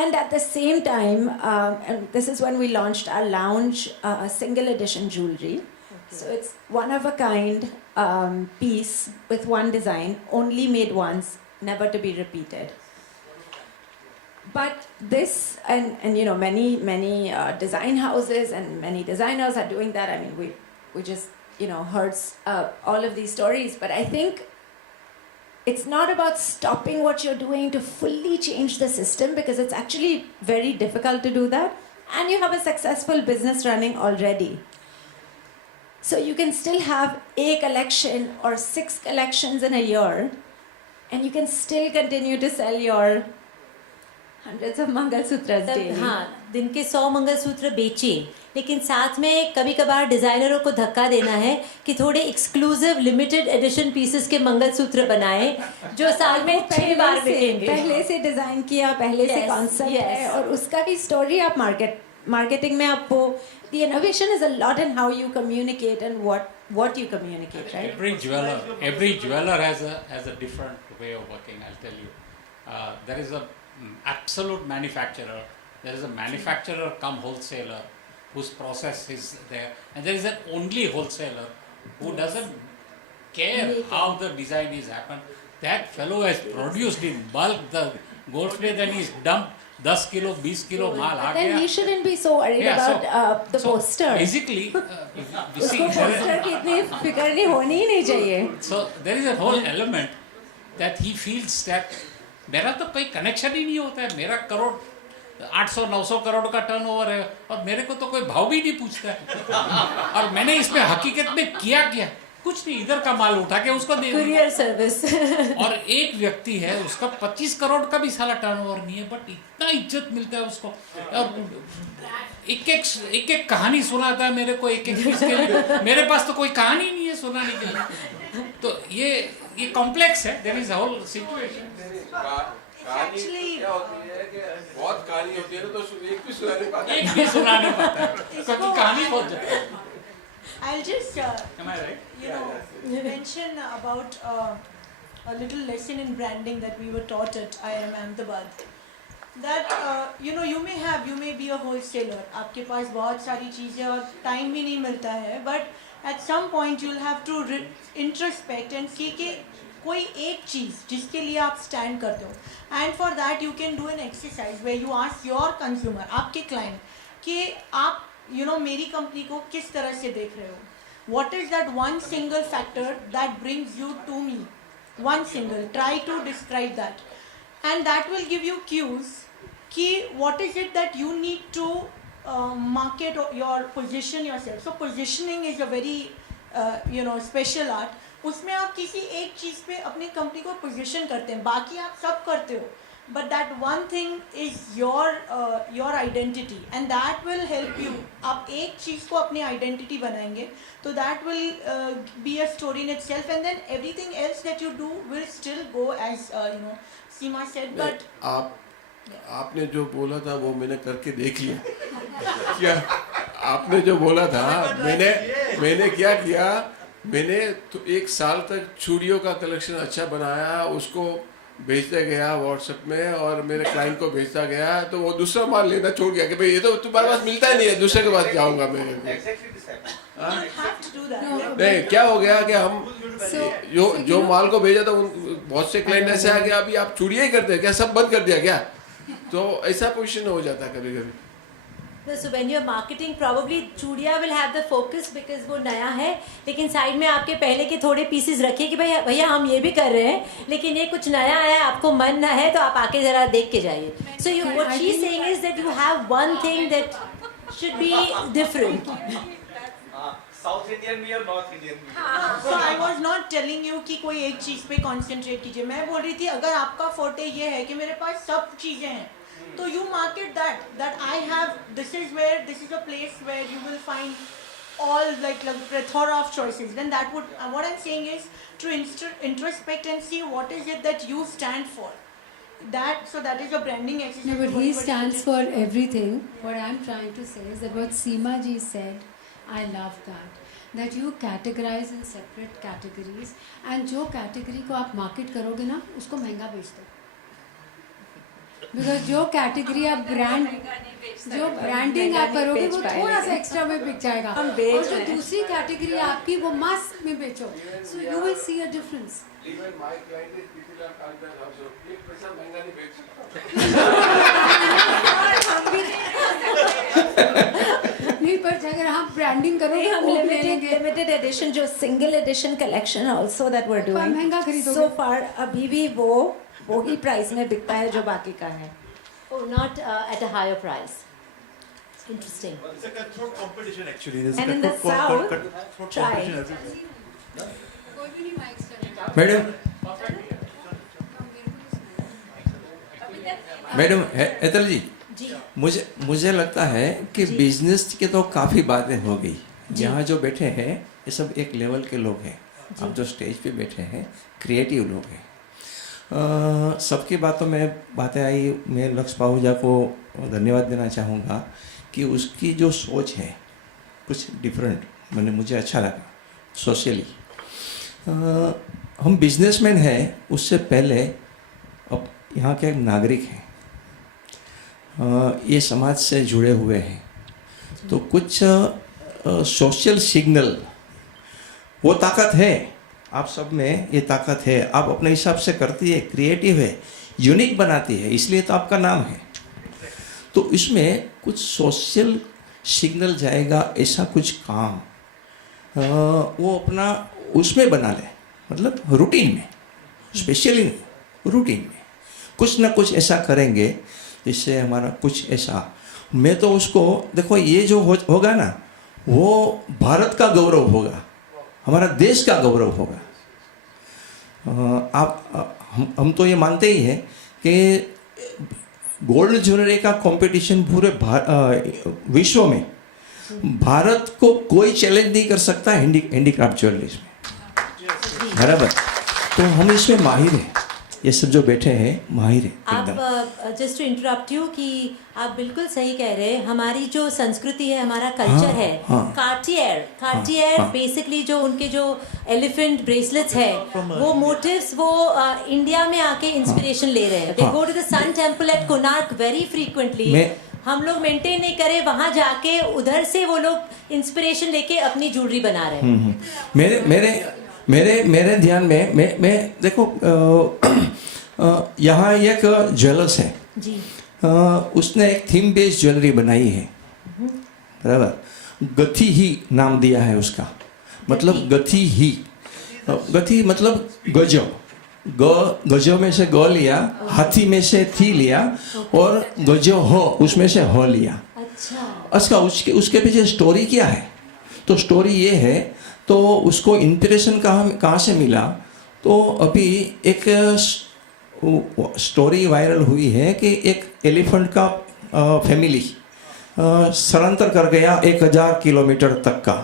and at the same time, and this is when we launched our lounge single edition jewelry. So it's one of a kind piece with one design, only made once, never to be repeated. But this, and you know, many design houses and many designers are doing that. I mean, we just, you know, heard all of these stories. But I think it's not about stopping what you're doing to fully change the system, because it's actually very difficult to do that. And you have a successful business running already. So you can still have a collection or 6 collections in a year, and you can still continue to sell your hundreds of Mangal Sutras daily. हाँ, दिन के 100 मंगलसूत्र बेचे, लेकिन साथ में कभी कभार डिज़ाइनरों को धक्का देना है कि थोड़े एक्सक्लूसिव लिमिटेड एडिशन पीसेस के मंगलसूत्र बनाएं जो साल में 6 बार बिकेंगे। पहले से डिज़ाइन किया, पहले से कॉन्सेप्ट है, और उसका भी स्टोरी आप मार्केटिंग में आपको, the innovation is a lot in how you communicate and what you communicate, right? Every jeweler has a different way of working. I'll tell you, there is a absolute manufacturer, there is a manufacturer come wholesaler whose process is there, and there is an only wholesaler who doesn't care how the design is happened. That fellow has produced in bulk the goldsmith, and he's dumped 10 kilo, 20 kilo माल आ गया. Then he shouldn't be so worried about the poster. Basically, you see, poster की इतनी फिक्र नहीं होनी ही नहीं चाहिए. So there is a whole element that he feels that मेरा तो कोई कनेक्शन ही नहीं होता है, मेरा करोड़ 800-900 करोड़ का टर्नओवर है और मेरे को तो कोई भाव भी नहीं पूछता है और मैंने इसमें हकीकत में किया क्या, कुछ नहीं, इधर का माल उठा के उसको दे Courier service. और एक व्यक्ति है उसका 25 करोड़ का भी साला टर्नओवर नहीं है, बट इतना इज्जत मिलता है उसको, और एक एक कहानी सुनाता है मेरे को एक चीज के लिए। मेरे पास तो कोई कहानी नहीं है सुनाने के लिए। तो ये कॉम्प्लेक्स है, there is a whole situation. कहानी क्या होती है कि बहुत कहानी होती है ना, तो एक भी सुना नहीं पाता, एक भी सुना नहीं पाता है, क्योंकि कहानी बहुत ज्यादा है। I'll just, Am I right? mention about a little lesson in branding that we were taught at IIM Ahmedabad. That you may be a wholesaler. आपके पास बहुत सारी चीजें और टाइम भी नहीं मिलता है, but at some point you'll have to introspect and see कि कोई एक चीज जिसके लिए आप स्टैंड करते हो, and for that you can do an exercise where you ask your consumer, आपके client, कि आप मेरी कंपनी को किस तरह से देख रहे हो. What is that one single factor that brings you to me? One single. Try to describe that. And that will give you cues कि what is it that you need to market your position yourself. So positioning is a very special art. उसमें आप किसी एक चीज़ पे अपनी company को position करते हैं, बाकी आप सब करते हो, but that one thing is your identity, and that will help you. आप एक चीज़ को अपनी identity बनाएंगे, तो that will be a story in itself, and then everything else that you do will still go as Sima said. But आपने जो बोला था वो मैंने करके देख लिया। क्या आपने जो बोला था, मैंने क्या किया, मैंने तो 1 साल तक चूड़ियों का कलेक्शन अच्छा बनाया, उसको भेजता गया व्हाट्सएप में और मेरे क्लाइंट को भेजता गया, तो वो दूसरा माल लेना छोड़ गया कि भाई ये तो तुम्हारे पास मिलता ही नहीं है, दूसरे के पास जाऊंगा मैं। नहीं, क्या हो गया कि हम जो माल को भेजा था बहुत से क्लाइंट ऐसे आ गया, अभी आप चूड़ियाँ ही करते हैं क्या, सब बंद कर दिया क्या, तो ऐसा पोजीशन हो जाता है कभी कभी। So when you're marketing, probably चूड़िया will have the focus because वो नया है, लेकिन साइड में आपके पहले के थोड़े पीसेस रखिए कि भाई भैया हम ये भी कर रहे हैं, लेकिन ये कुछ नया आया, आपको मन ना है तो आप आके जरा देख के जाइए. So what she's saying is that you have one thing that should be different. South Indian भी और North Indian भी. So I was not telling you कि कोई एक चीज पे concentrate कीजिए. मैं बोल रही थी अगर आपका forte ये है कि मेरे पास सब चीजें हैं, तो you market that I have, this is a place where you will find all like plethora of choices. Then that would, what I'm saying is to introspect and see what is it that you stand for. So that is a branding exercise. No, but he stands for everything. What I'm trying to say is that what Sima ji said, I love that you categorize in separate categories, and जो category को आप market करोगे ना, उसको महंगा बेच दो. Because जो category आप जो branding आप करोगे वो थोड़ा सा extra में बिक जाएगा, और जो दूसरी category आपकी वो mass में बेचो, so you will see a difference. Even my client is people are content also. एक पैसा महंगा नहीं बेच नहीं, पर अगर हम ब्रांडिंग करोगे हम limited edition जो single edition collection also that we're doing, महंगा खरीदोगे. so far अभी भी वो ही प्राइस में बिकता है जो बाकी का है. Oh, not at a higher price. Interesting. It's a cutthroat competition actually. There's And in the south, try. Madam Hetal ji, मुझे लगता है कि बिजनेस की तो काफ़ी बातें हो गई. यहाँ जो बैठे हैं ये सब एक लेवल के लोग हैं. अब जो स्टेज पे बैठे हैं क्रिएटिव लोग हैं. सबकी बातों में बातें आई. मैं लक्ष्य पाहुजा को धन्यवाद देना चाहूँगा कि उसकी जो सोच है कुछ डिफरेंट, मुझे अच्छा लगा. सोशली हम बिजनेसमैन हैं, उससे पहले अब यहाँ के नागरिक हैं, ये समाज से जुड़े हुए हैं, तो कुछ सोशल सिग्नल वो ताकत है आप सब में. ये ताकत है, आप अपने हिसाब से करती है, क्रिएटिव है, यूनिक बनाती है, इसलिए तो आपका नाम है. तो इसमें कुछ सोशल सिग्नल जाएगा, ऐसा कुछ काम वो अपना उसमें बना ले, मतलब रूटीन में, स्पेशली रूटीन में कुछ ना कुछ ऐसा करेंगे जिससे हमारा कुछ ऐसा. मैं तो उसको देखो, ये जो होगा ना वो भारत का गौरव होगा. हमारा देश का गौरव होगा। हम तो ये मानते ही हैं कि गोल्ड ज्वेलरी का कंपटीशन पूरे विश्व में भारत को कोई चैलेंज नहीं कर सकता हैंडीक्राफ्ट ज्वेलरीज में, बराबर। तो हम इसमें माहिर हैं, ये सब जो बैठे हैं माहिर हैं एकदम। आप जस्ट टू इंटरप्ट यू कि आप बिल्कुल सही कह रहे हैं, हमारी जो संस्कृति है, हमारा कल्चर है, कार्टियर बेसिकली जो उनके जो एलिफेंट ब्रेसलेट्स है, वो मोटिव्स वो इंडिया में आके इंस्पिरेशन ले रहे हैं। They go to the sun temple at Konark very frequently. हम लोग मेंटेन नहीं करे, वहां जाके उधर से वो लोग इंस्पिरेशन लेके अपनी ज्वेलरी बना रहे हैं। मेरे ध्यान में मैं देखो यहाँ एक ज्वेलर्स है जी, उसने एक थीम बेस्ड ज्वेलरी बनाई है, बराबर। गति ही नाम दिया है उसका, मतलब गति ही, गति मतलब गजो, गजो में से ग लिया, हाथी में से थी लिया, और गजो हो उसमें से हो लिया। अच्छा, उसके पीछे स्टोरी क्या है? तो स्टोरी ये है, तो उसको इंस्पिरेशन कहाँ से मिला? तो अभी एक स्टोरी वायरल हुई है कि एक एलिफेंट का फैमिली स्थलांतर कर गया 1000 किलोमीटर तक का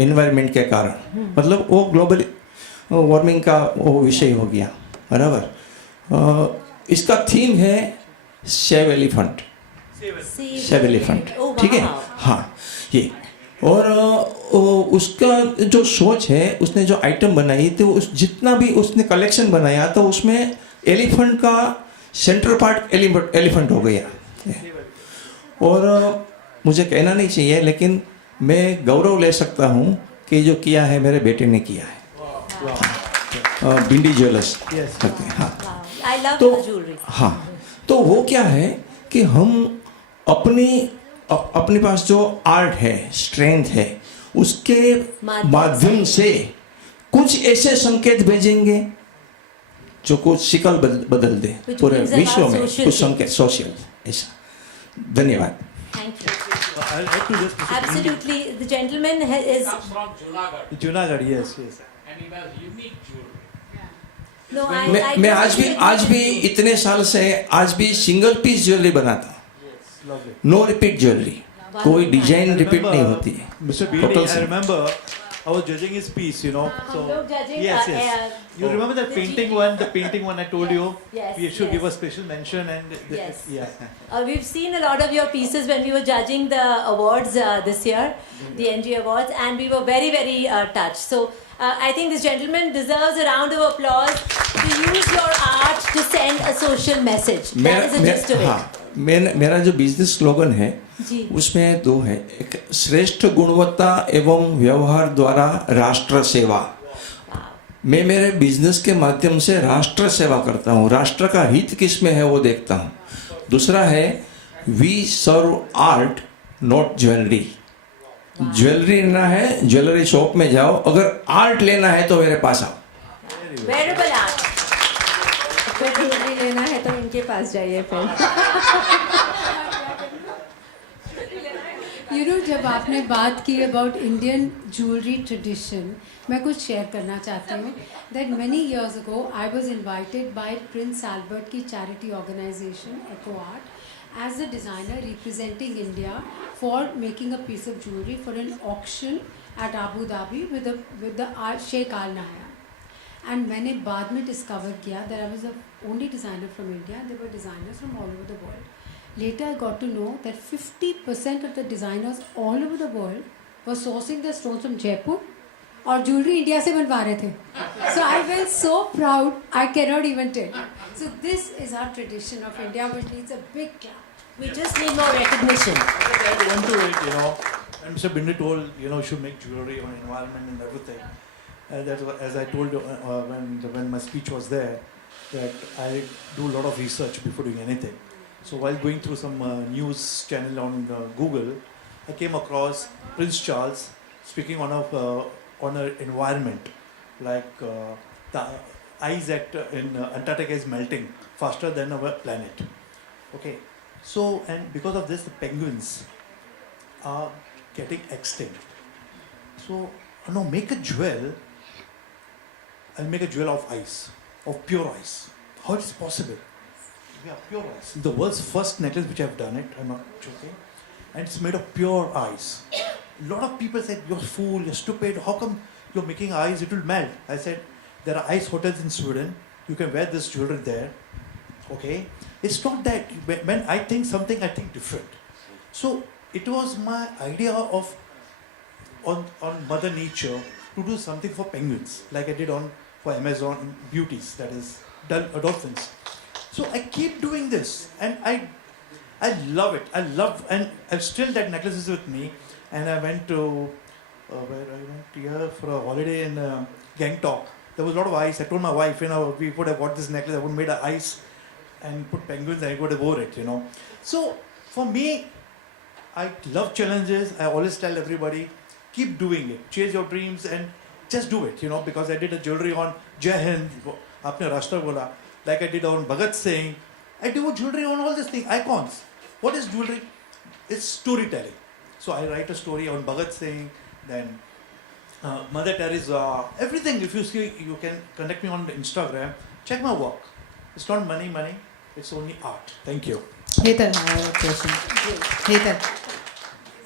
एनवायरनमेंट के कारण, मतलब वो ग्लोबल वार्मिंग का वो विषय हो गया, बराबर। इसका थीम है सेव एलिफेंट, ठीक है, हाँ ये। और उसका जो सोच है, उसने जो आइटम बनाई तो जितना भी उसने कलेक्शन बनाया तो उसमें एलिफेंट का सेंट्रल पार्ट एलिफेंट हो गया। और मुझे कहना नहीं चाहिए, लेकिन मैं गौरव ले सकता हूँ कि जो किया है मेरे बेटे ने किया है। बिंडी ज्वेलर्स करते हैं, हाँ। तो वो क्या है कि हम अपने पास जो आर्ट है, स्ट्रेंथ है, उसके माध्यम से कुछ ऐसे संकेत भेजेंगे जो कुछ शिकल बदल दे पूरे विश्व में, कुछ संकेत सोशल ऐसा। धन्यवाद। Absolutely, the gentleman is from Junagadh, yes. and he has unique jewelry. no, मैं आज भी इतने साल से आज भी सिंगल पीस ज्वेलरी बनाता, नो रिपीट ज्वेलरी, कोई डिजाइन रिपीट नहीं होती है। Mr. Beatty, I remember I was judging his piece, you know. So yes. You remember that painting one? The painting one I told you. Yes, We should yes. give a special mention and Yes. yeah. We've seen a lot of your pieces when we were judging the awards this year, the NG Awards, and we were very, very touched. So I think this gentleman deserves a round of applause to use your art to send a social message. That is the gist of it. मेरा जो business slogan है उसमें दो है, एक श्रेष्ठ गुणवत्ता एवं व्यवहार द्वारा राष्ट्र सेवा। मैं मेरे बिजनेस के माध्यम से राष्ट्र सेवा करता हूँ, राष्ट्र का हित किस में है वो देखता हूँ। दूसरा है we serve art not jewellery. Jewellery लेना है ज्वेलरी शॉप में जाओ, अगर आर्ट लेना है तो मेरे पास आओ। वेरेबल आर्ट ज्वेलरी लेना है तो इनके पास जाइए फिर। You know, जब आपने बात की अबाउट इंडियन ज्वेलरी ट्रेडिशन, मैं कुछ शेयर करना चाहती हूँ। That many years ago I was invited by Prince Albert की charity organisation Eco Art as a designer representing India for making a piece of jewellery for an auction at Abu Dhabi with the sheikh Al Nahyan. And मैंने बाद में discover किया that I was the only designer from India, there were designers from all over the world. Later, I got to know that 50% of the designers all over the world were sourcing their stones from Jaipur और jewelry India से बनवा रहे थे. So I felt so proud, I cannot even tell. So this is our tradition of India, which needs a big clap. We just need more recognition. One to it, you know. And Mr. Bindi told, you know, you should make jewelry on environment and everything. And that, as I told you when my speech was there, that I do a lot of research before doing anything. So while going through some news channel on Google, I came across Prince Charles speaking on an environment, like the ice in Antarctica is melting faster than our planet. Okay, so and because of this, the penguins are getting extinct. So make a jewel I'll make a jewel of ice, of pure ice. How is it possible? Yeah, pure ice. The world's first necklace which I've done it, I'm not joking. And it's made of pure ice. A lot of people said, you're a fool, you're stupid, how come you're making ice, it will melt. I said, there are ice hotels in Sweden, you can wear this jewelry there. Okay? It's not that. When I think something, I think different. So it was my idea of on Mother Nature to do something for penguins, like I did for Amazon beauties, that is dolphins. So I keep doing this, and I love it. And I've still that necklace is with me. And I went to where I went here for a holiday in Gangtok. There was a lot of ice. I told my wife, we would have got this necklace. I would have made an ice and put penguins, and I would have wore it. So for me, I love challenges. I always tell everybody, keep doing it. Chase your dreams and just do it. Because I did a jewelry on Jai Hind, Apne Rashtra Bola, like I did on Bhagat Singh. I do jewelry on all these things, icons. What is jewelry? It's storytelling. So I write a story on Bhagat Singh, then Mother Teresa, everything. If you see, you can connect me on Instagram. Check my work. It's not money. It's only art. Thank you. Hetal, I have a question.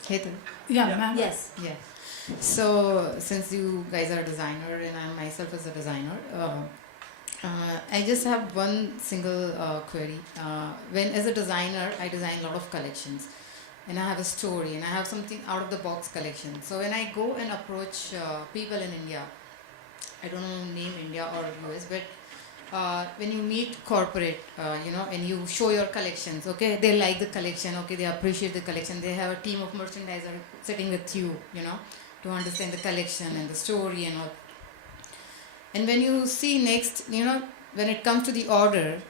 Hetal. Yeah, ma'am. Yes. Yeah. So, since you guys are a designer and I myself as a designer, I just have one single query. When as a designer, I design a lot of collections. And I have a story and I have something out of the box collection. So when I go and approach people in India, I don't know name India or US, but when you meet corporate, and you show your collections, okay, they like the collection, okay, they appreciate the collection, they have a team of merchandiser sitting with you, to understand the collection and the story and all. And when you see next, when it comes to the order,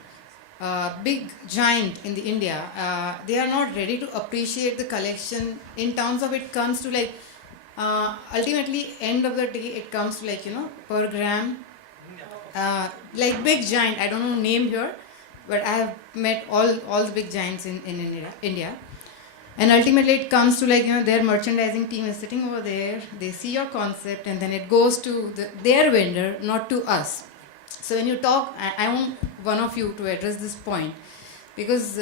big giant in the India, they are not ready to appreciate the collection in terms of it comes to like, ultimately end of the day it comes to like, per gram, like big giant, I don't know name here, but I have met all the big giants in India. And ultimately it comes to like, their merchandising team is sitting over there, they see your concept and then it goes to their vendor, not to us. So when you talk, I want one of you to address this point, because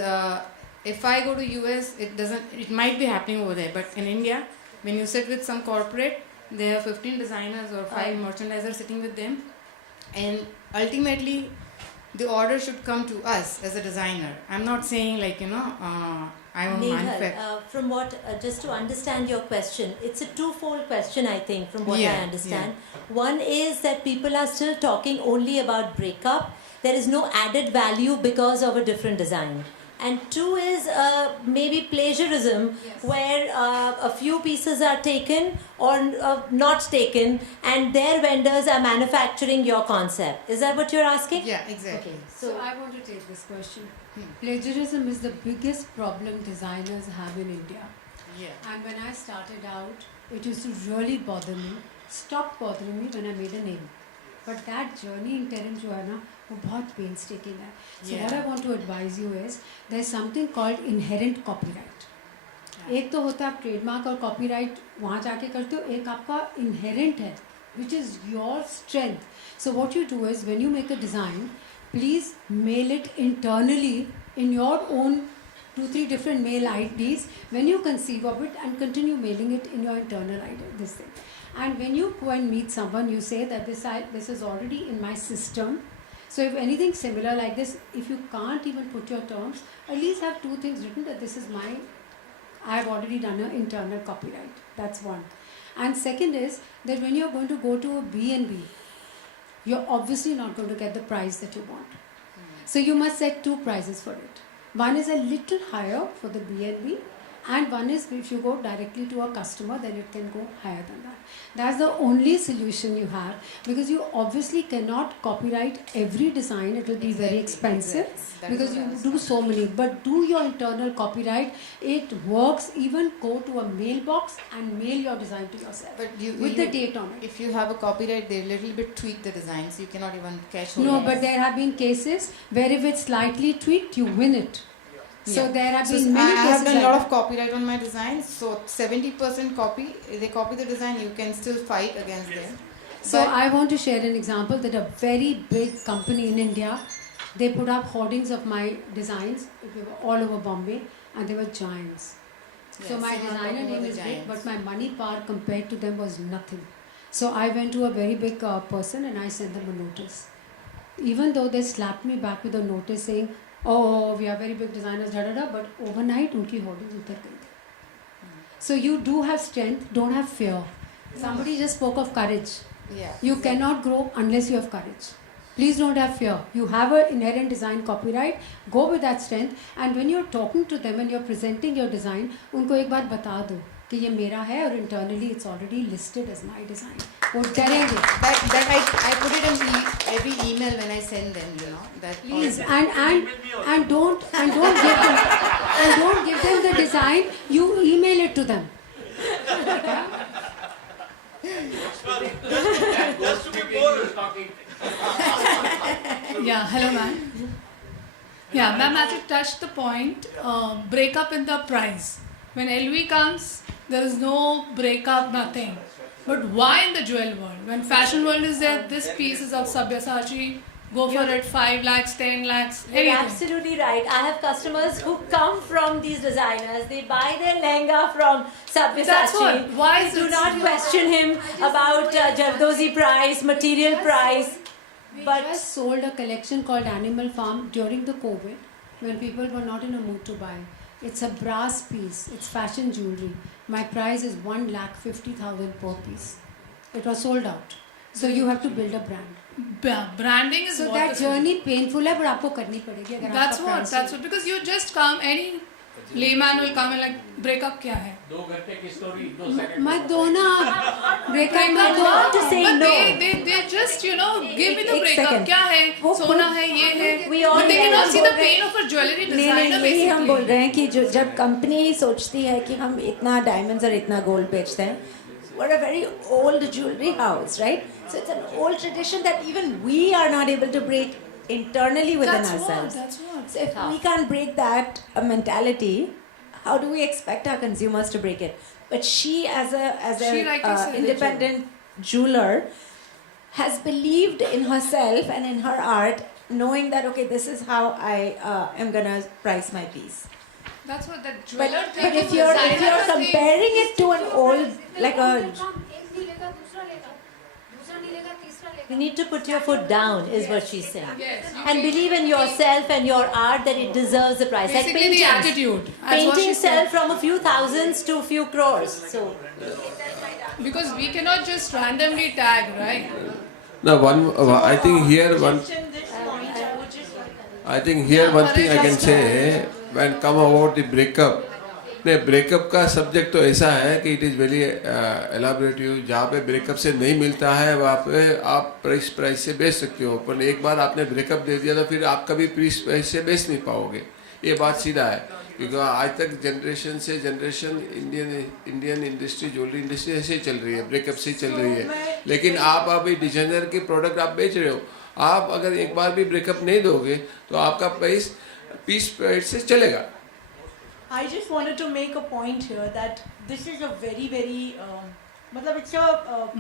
if I go to US, it might be happening over there, but in India, when you sit with some corporate, they have 15 designers or 5 merchandisers sitting with them, and ultimately the order should come to us as a designer. I'm not saying like, I'm a manufacturer. From what, just to understand your question, it's a twofold question, I think, from what I understand. One is that people are still talking only about breakup. There is no added value because of a different design. And two is maybe plagiarism, where a few pieces are taken or not taken, and their vendors are manufacturing your concept. Is that what you're asking? Yeah, exactly. Okay. So I want to take this question. Plagiarism is the biggest problem designers have in India. Yeah. And when I started out, it used to really bother me. Stopped bothering me when I made a name. But that journey in interim जो है ना, वो बहुत painstaking है. So what I want to advise you is, there's something called inherent copyright. एक तो होता है आप trademark और copyright वहाँ जाके करते हो, एक आपका inherent है, which is your strength. So what you do is, when you make a design, please mail it internally in your own 2-3 different mail IDs when you conceive of it, and continue mailing it in your internal ID, this thing. And when you go and meet someone, you say that this is already in my system. So if anything similar like this, if you can't even put your terms, at least have 2 things written that this is I have already done an internal copyright. That's one. And second is that when you're going to go to a B&B, you're obviously not going to get the price that you want. So you must set 2 prices for it. One is a little higher for the B&B, and one is if you go directly to a customer, then it can go higher than that. That's the only solution you have, because you obviously cannot copyright every design. It will be very expensive because you do so many. But do your internal copyright. It works. Even go to a mailbox and mail your design to yourself with the date on it. If you have a copyright, they little bit tweak the design, so you cannot even catch. No, but there have been cases where if it's slightly tweaked, you win it. So there have been many cases. I have done a lot of copyright on my designs. So 70% copy, they copy the design, you can still fight against them. So I want to share an example that a very big company in India, they put up hoardings of my designs all over Bombay, and they were giants. So Yes, my some of designer them were name the is big, giants. but my money power compared to them was nothing. So I went to a very big person and I sent them a notice. Even though they slapped me back with a notice saying, "Oh, we are very big designers, da da da," but overnight, unki hoardings utar gayi. So you do have strength, don't have fear. Somebody just spoke of courage. Yeah. You cannot grow unless you have courage. Please don't have fear. You have an inherent design copyright. Go with that strength. And when you're talking to them and you're presenting your design, उनको एक बात बता दो कि ये मेरा है और internally it's already listed as my design. वो डरेंगे. That I put it in every email when I send them, you know. That Please and don't give them the design. You email it to them. Yeah, hello ma'am. Yeah, ma'am, as you touched the point, breakup in the price. When LV comes, there is no breakup, nothing. But why in the jewel world? When fashion world is there, this piece is of Sabyasachi, go for it, 5 lakhs, 10 lakhs, You're anything. absolutely right. I have customers who come from these designers. They buy their lehenga from Sabyasachi. That's what. Why is Do it not so? question him about Jardozi price, material price. We But just sold a collection called Animal Farm during the COVID when people were not in a mood to buy. It's a brass piece. It's fashion jewelry. My price is 1,50,000 per piece. It was sold out. So you have to build a brand. Branding is So what that is journey painful है, but आपको करनी पड़ेगी अगर That's आपका what. price That's है. what. Because you just come, any layman will come and like, breakup क्या है? 2 घंटे की स्टोरी 2 सेकंड मत दो ना. Breakup मत दो. want to say But no. they just, you know, give me the एक breakup. second. क्या है? वो सोना है, ये है. We all But they know. cannot see the बोल रहे- pain of a jewelry नहीं designer यही हम बोल basically. रहे हैं कि जो जब कंपनी सोचती है कि हम इतना डायमंड्स और इतना गोल्ड बेचते हैं, we're a very old jewelry house, right? So it's an old tradition that even we are not able to break internally within That's what. ourselves. That's what. So if we can't break that mentality, how do we expect our consumers to break it? But she, as a She, like you said, independent jeweler, has believed in herself and in her art, knowing that okay, this is how I am gonna price my piece. That's what that But, jeweler thing but is if you're designer thing. comparing it to an old, like a you need to put your foot down, is what she's saying. Yes, you And believe in yourself and your art that it deserves the price. Like basically the paintings. attitude. That's what she Paintings sell said. from a few thousands to a few crores. So Because we cannot just randomly tag, right? Now, I think here one. I think here one thing I can say when come about the breakup. नहीं breakup का subject तो ऐसा है कि it is very एलाबोरेटिव. जहाँ पे breakup से नहीं मिलता है वहाँ पे आप प्राइस से बेच सकते हो, पर एक बार आपने ब्रेकअप दे दिया तो फिर आप कभी प्राइस से बेच नहीं पाओगे. ये बात सीधा है क्योंकि आज तक जनरेशन से generation Indian industry, jewellery industry ऐसे ही चल रही है, ब्रेकअप से ही चल रही है. लेकिन आप अभी डिजाइनर के प्रोडक्ट आप बेच रहे हो, आप अगर एक बार भी ब्रेकअप नहीं दोगे तो आपका पीस प्राइस से चलेगा. I just wanted to make a point here that this is a very, very, it's a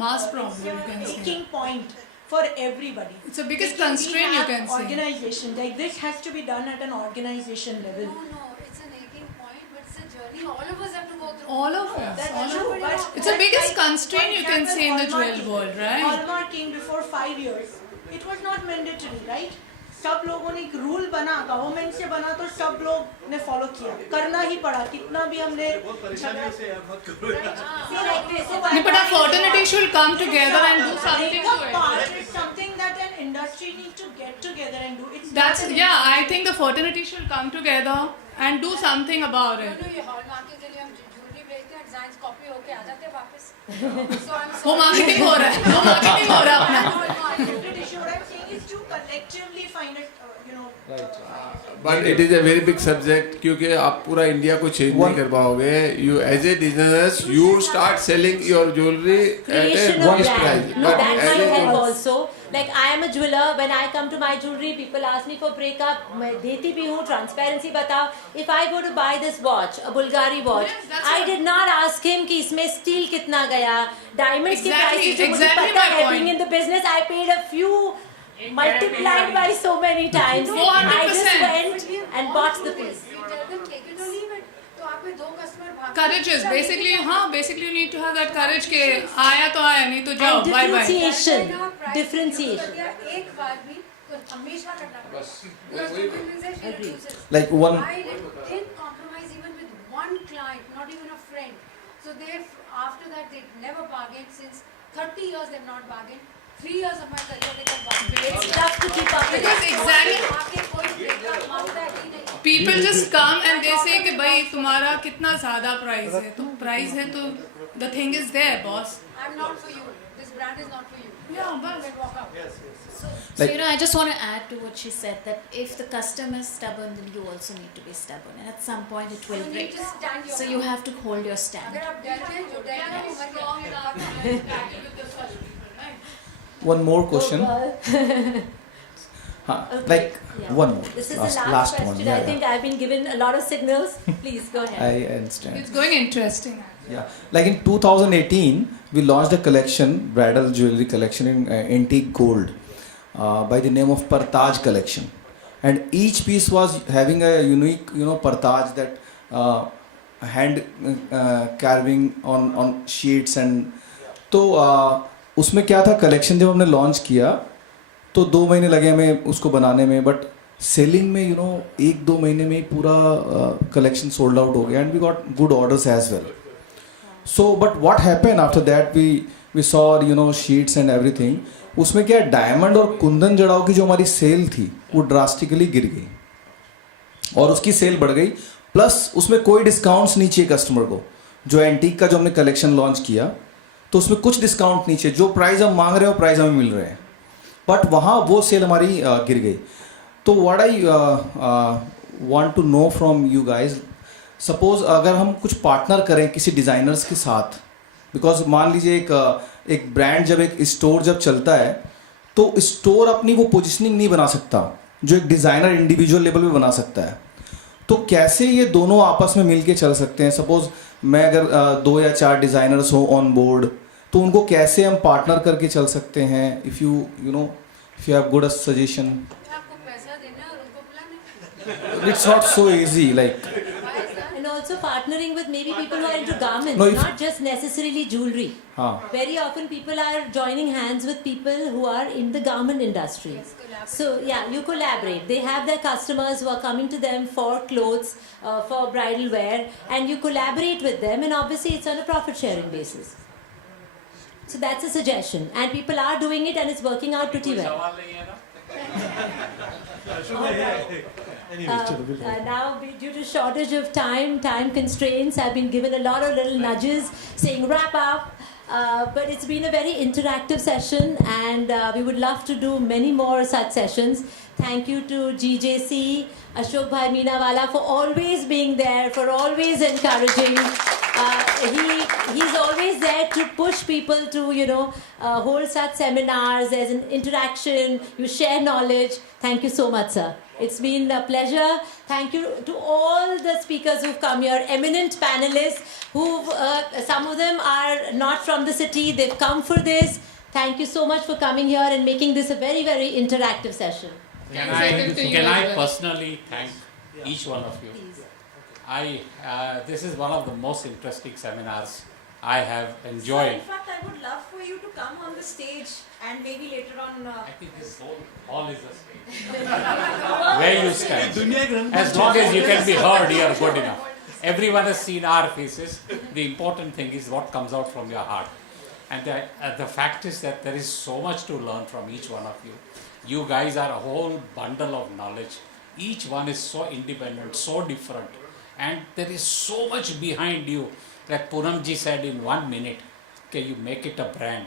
mass problem, you can say. Aching point for everybody. It's the biggest constraint you can say. Organization, like this has to be done at an organization level. No, it's an aching point, but it's a journey all of us have to go through. All of us. That's true, but It's the biggest constraint you can say in the jewel world, right? Hallmarking before 5 years, it was not mandatory, right? सब लोगों ने एक rule बना, government से बना तो सब लोग ने फॉलो किया, करना ही पड़ा, कितना भी हमने But a fraternity should come together and do something to it. part is something that an industry needs to get together and do. It's That's, not an yeah, I think the fraternity should come together and do something about it. ये hallmarking के लिए हम jewellery बेचते हैं, design copy होके आ जाते हैं वापस. वो मार्केटिंग हो रहा है, वो मार्केटिंग हो रहा है अपना. British, what I'm saying is to collectively find it, but it is a very big subject क्योंकि आप पूरा इंडिया को चेंज नहीं कर पाओगे. You as a business you start selling your jewellery at creation a of biggest brand. Price. No, that might help also. Like I am a jeweler. When I come to my jewelry, people ask me for breakup. मैं देती भी हूँ, transparency बताओ. If I go to buy this watch, a Bulgari watch, Yes, that's I what- did not ask him कि इसमें steel कितना कितना गया, डायमंड्स के प्राइसेस जो मुझे पता है, being in the business, I paid a few multiplied by so many times. I just went and bought the piece. Courageous, basically, basically you need to have that courage के आया तो आया नहीं तो जाओ, bye bye. Differentiation. Like one. I didn't compromise even with one client, not even a friend. So after that they never bargained. Since 30 years they've not bargained. 3 years of my career they got bargained. It's tough to keep up with Because people just come and they say कि भाई तुम्हारा कितना ज़्यादा price है, तो price है तो the thing is there, boss. I'm not for you. This brand is not for you. Yeah, but walk out. Yes. So, you know, I just want to add to what she said, that if the customer is stubborn, then you also need to be stubborn. And at some point it will break. So you have to hold your stand. One more question. Like one more. This is the last question. I think I've been given a lot of signals. Please go ahead. I understand. It's going interesting. Yeah, like in 2018, we launched a collection, bridal jewelry collection in antique gold, by the name of Partaj collection, and each piece was having a unique, Partaj, that hand carving on sheets, and तो उसमें क्या था, collection जब हमने launch किया तो 2 महीने लगे हमें उसको बनाने में, बट सेलिंग में 1-2 महीने में पूरा कलेक्शन सोल्ड आउट हो गया, and we got good orders as well. So, but what happened after that? We saw sheets and everything. उसमें क्या डायमंड और कुंदन जड़ाव की जो हमारी सेल थी वो ड्रास्टिकली गिर गई और उसकी सेल बढ़ गई. प्लस उसमें कोई डिस्काउंट्स नहीं चाहिए कस्टमर को. जो एंटीक का जो हमने कलेक्शन लॉन्च किया तो उसमें कुछ डिस्काउंट नहीं चाहिए, जो प्राइस हम मांग रहे हैं वो प्राइस हमें मिल रहे हैं, बट वहाँ वो सेल हमारी गिर गई. तो what I want to know from you guys, suppose अगर हम कुछ पार्टनर करें किसी डिज़ाइनर्स के साथ, बिकॉज मान लीजिए एक ब्रांड जब एक स्टोर जब चलता है तो स्टोर अपनी वो पोजीशनिंग नहीं बना सकता जो एक डिज़ाइनर इंडिविजुअल लेवल पे बना सकता है. तो कैसे ये दोनों आपस में मिल के चल सकते हैं? सपोज मैं अगर 2 या 4 डिज़ाइनर्स हो ऑन बोर्ड, तो उनको कैसे हम पार्टनर करके चल सकते हैं? If you have good suggestion. It's not so easy, like. And also partnering with maybe people who are into garments, not just necessarily jewelry. Very often people are joining hands with people who are in the garment industry. So yeah, you collaborate. They have their customers who are coming to them for clothes, for bridal wear, and you collaborate with them, and obviously it's on a profit sharing basis. So that's a suggestion, and people are doing it, and it's working out pretty well. Now, due to shortage of time constraints, I've been given a lot of little nudges saying wrap up. But it's been a very interactive session, and we would love to do many more such sessions. Thank you to GJC, Ashok Bhai Meenawala, for always being there, for always encouraging. He's always there to push people to, hold such seminars. There's an interaction, you share knowledge. Thank you so much, sir. It's been a pleasure. Thank you to all the speakers who've come here, eminent panelists some of them are not from the city, they've come for this. Thank you so much for coming here and making this a very, very interactive session. Can I personally thank each one of you? This is one of the most interesting seminars I have enjoyed. So in fact, I would love for you to come on the stage and maybe later on... I think this hall is the stage. Where you stand. As long as you can be heard, you are good enough. Everyone has seen our faces. The important thing is what comes out from your heart. And the fact is that there is so much to learn from each one of you. You guys are a whole bundle of knowledge. Each one is so independent, so different. And there is so much behind you. Like Poonam ji said in 1 minute, okay, you make it a brand.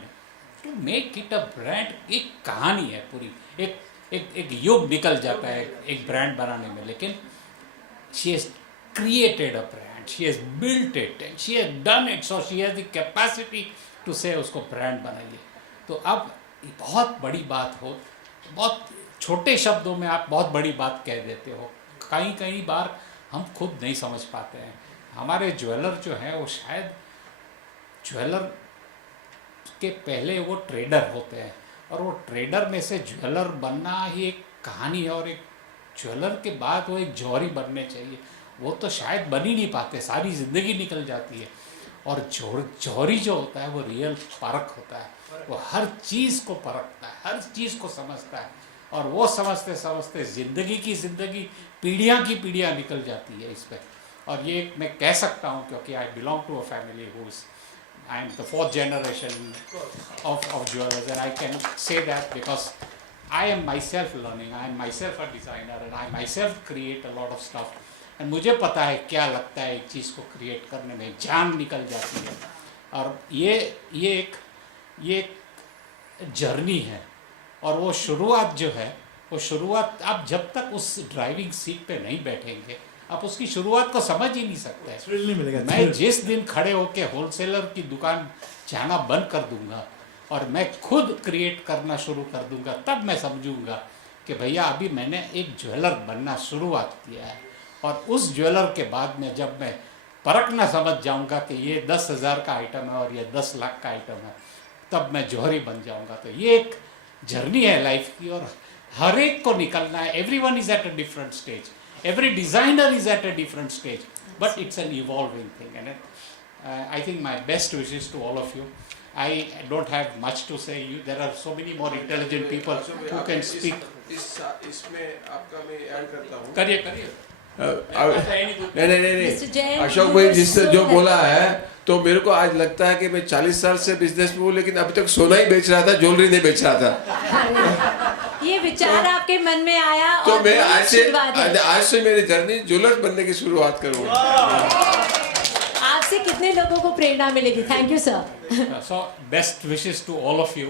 To make it a brand, एक कहानी है पूरी. एक युग निकल जाता है एक ब्रांड बनाने में, लेकिन she has created a brand, she has built it, and she has done it, so she has the capacity to say उसको brand बनाइए. तो अब बहुत बड़ी बात हो, बहुत छोटे शब्दों में आप बहुत बड़ी बात कह देते हो. कई बार हम खुद नहीं समझ पाते हैं. हमारे ज्वेलर जो हैं वो शायद ज्वेलर के पहले वो ट्रेडर होते हैं, और वो ट्रेडर में से ज्वेलर बनना ही एक कहानी है, और एक ज्वेलर के बाद वो एक जौहरी बनने चाहिए, वो तो शायद बन ही नहीं पाते, सारी ज़िंदगी निकल जाती है। और जौहरी जो होता है वो रियल परख होता है, वो हर चीज़ को परखता है, हर चीज़ को समझता है, और वो समझते समझते ज़िंदगी की ज़िंदगी पीढ़ियाँ की पीढ़ियाँ निकल जाती है इस पर। और ये मैं कह सकता हूँ क्योंकि I belong to a family whose I am the fourth generation of jewelers, and I can say that because I am myself learning, I am myself a designer, and I myself create a lot of stuff. And मुझे पता है क्या लगता है एक चीज़ को create करने में, जान निकल जाती है। और ये एक जर्नी है, और वो शुरुआत जो है, वो शुरुआत आप जब तक उस ड्राइविंग सीट पे नहीं बैठेंगे, आप उसकी शुरुआत को समझ ही नहीं सकते। मैं जिस दिन खड़े होके होलसेलर की दुकान जाना बंद कर दूंगा और मैं खुद क्रिएट करना शुरू कर दूंगा, तब मैं समझूंगा कि भैया अभी मैंने एक ज्वेलर बनना शुरुआत किया है। और उस ज्वेलर के बाद में जब मैं परखना समझ जाऊंगा कि ये 10,000 का आइटम है और ये 10 लाख का आइटम है, तब मैं जौहरी बन जाऊंगा। तो ये एक जर्नी है लाइफ की, और हर एक को निकलना है। Everyone is at a different stage, every designer is at a different stage, but it's an evolving thing. And I think my best wishes to all of you. I don't have much to say. There are so many more intelligent people who can speak. इसमें आपका मैं add करता हूँ। करिए। नहीं, अशोक भाई जिससे जो बोला है, तो मेरे को आज लगता है कि मैं 40 साल से बिजनेस में हूँ, लेकिन अभी तक सोना ही बेच रहा था, ज्वेलरी नहीं बेच रहा था। ये विचार आपके मन में आया, तो और मैं आज से मेरी जर्नी ज्वेलर बनने की शुरुआत करूँगा। आपसे कितने लोगों को प्रेरणा मिलेगी? Thank you sir. So best wishes to all of you.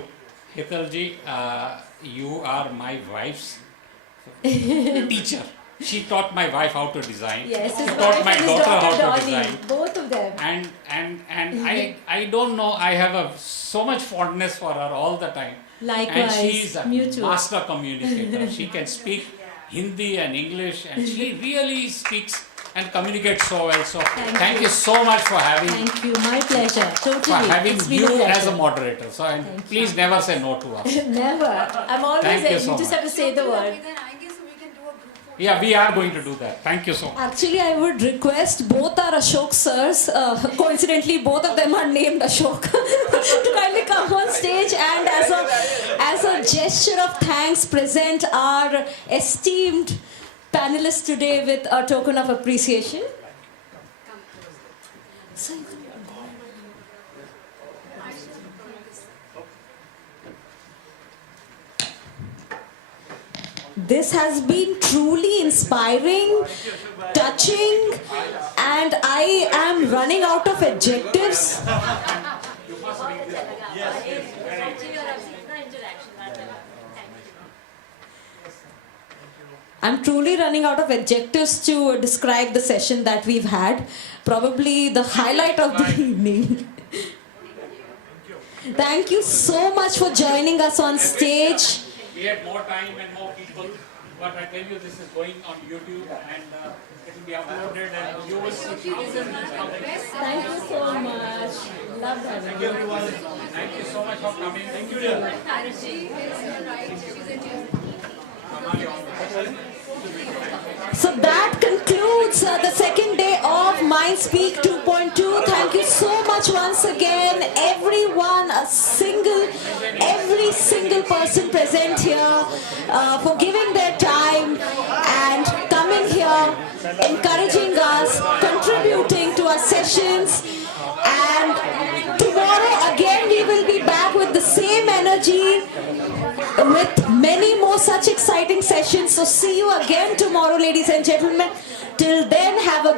Hetal ji, you are my wife's teacher. She taught my wife how to design. Yes, she taught my daughter how to design. Both of them. And I don't know. I have so much fondness for her all the time. Likewise, and she is a mutual. master communicator. She can speak Hindi and English, and she really speaks and communicates so well. So thank you so much for having. Thank you, my pleasure. Totally. For having It's been you a pleasure. as a moderator. So and please never say no to us. Never. I'm always Thank there. you so You just much. have to say the word. Yeah, we are going to do that. Thank you so much. Actually, I would request both our Ashok sirs, coincidentally both of them are named Ashok, to kindly come on stage and as a gesture of thanks present our esteemed panelists today with a token of appreciation. This has been truly inspiring, touching, and I am running out of adjectives. I'm truly running out of adjectives to describe the session that we've had. Probably the highlight of the evening. Thank you so much for joining us on stage. We had more time and more people, but I tell you, this is going on YouTube and it will be uploaded and you will see thousands and thousands. Thank you so much. Love that. Thank you everyone. Thank you so much for coming. Thank you. So that concludes the second day of Mindspeak 2.2. Thank you so much once again, everyone, every single person present here for giving their time and coming here, encouraging us, contributing to our sessions. And tomorrow again we will be back with the same energy, with many more such exciting sessions. So see you again tomorrow, ladies and gentlemen. Till then, have a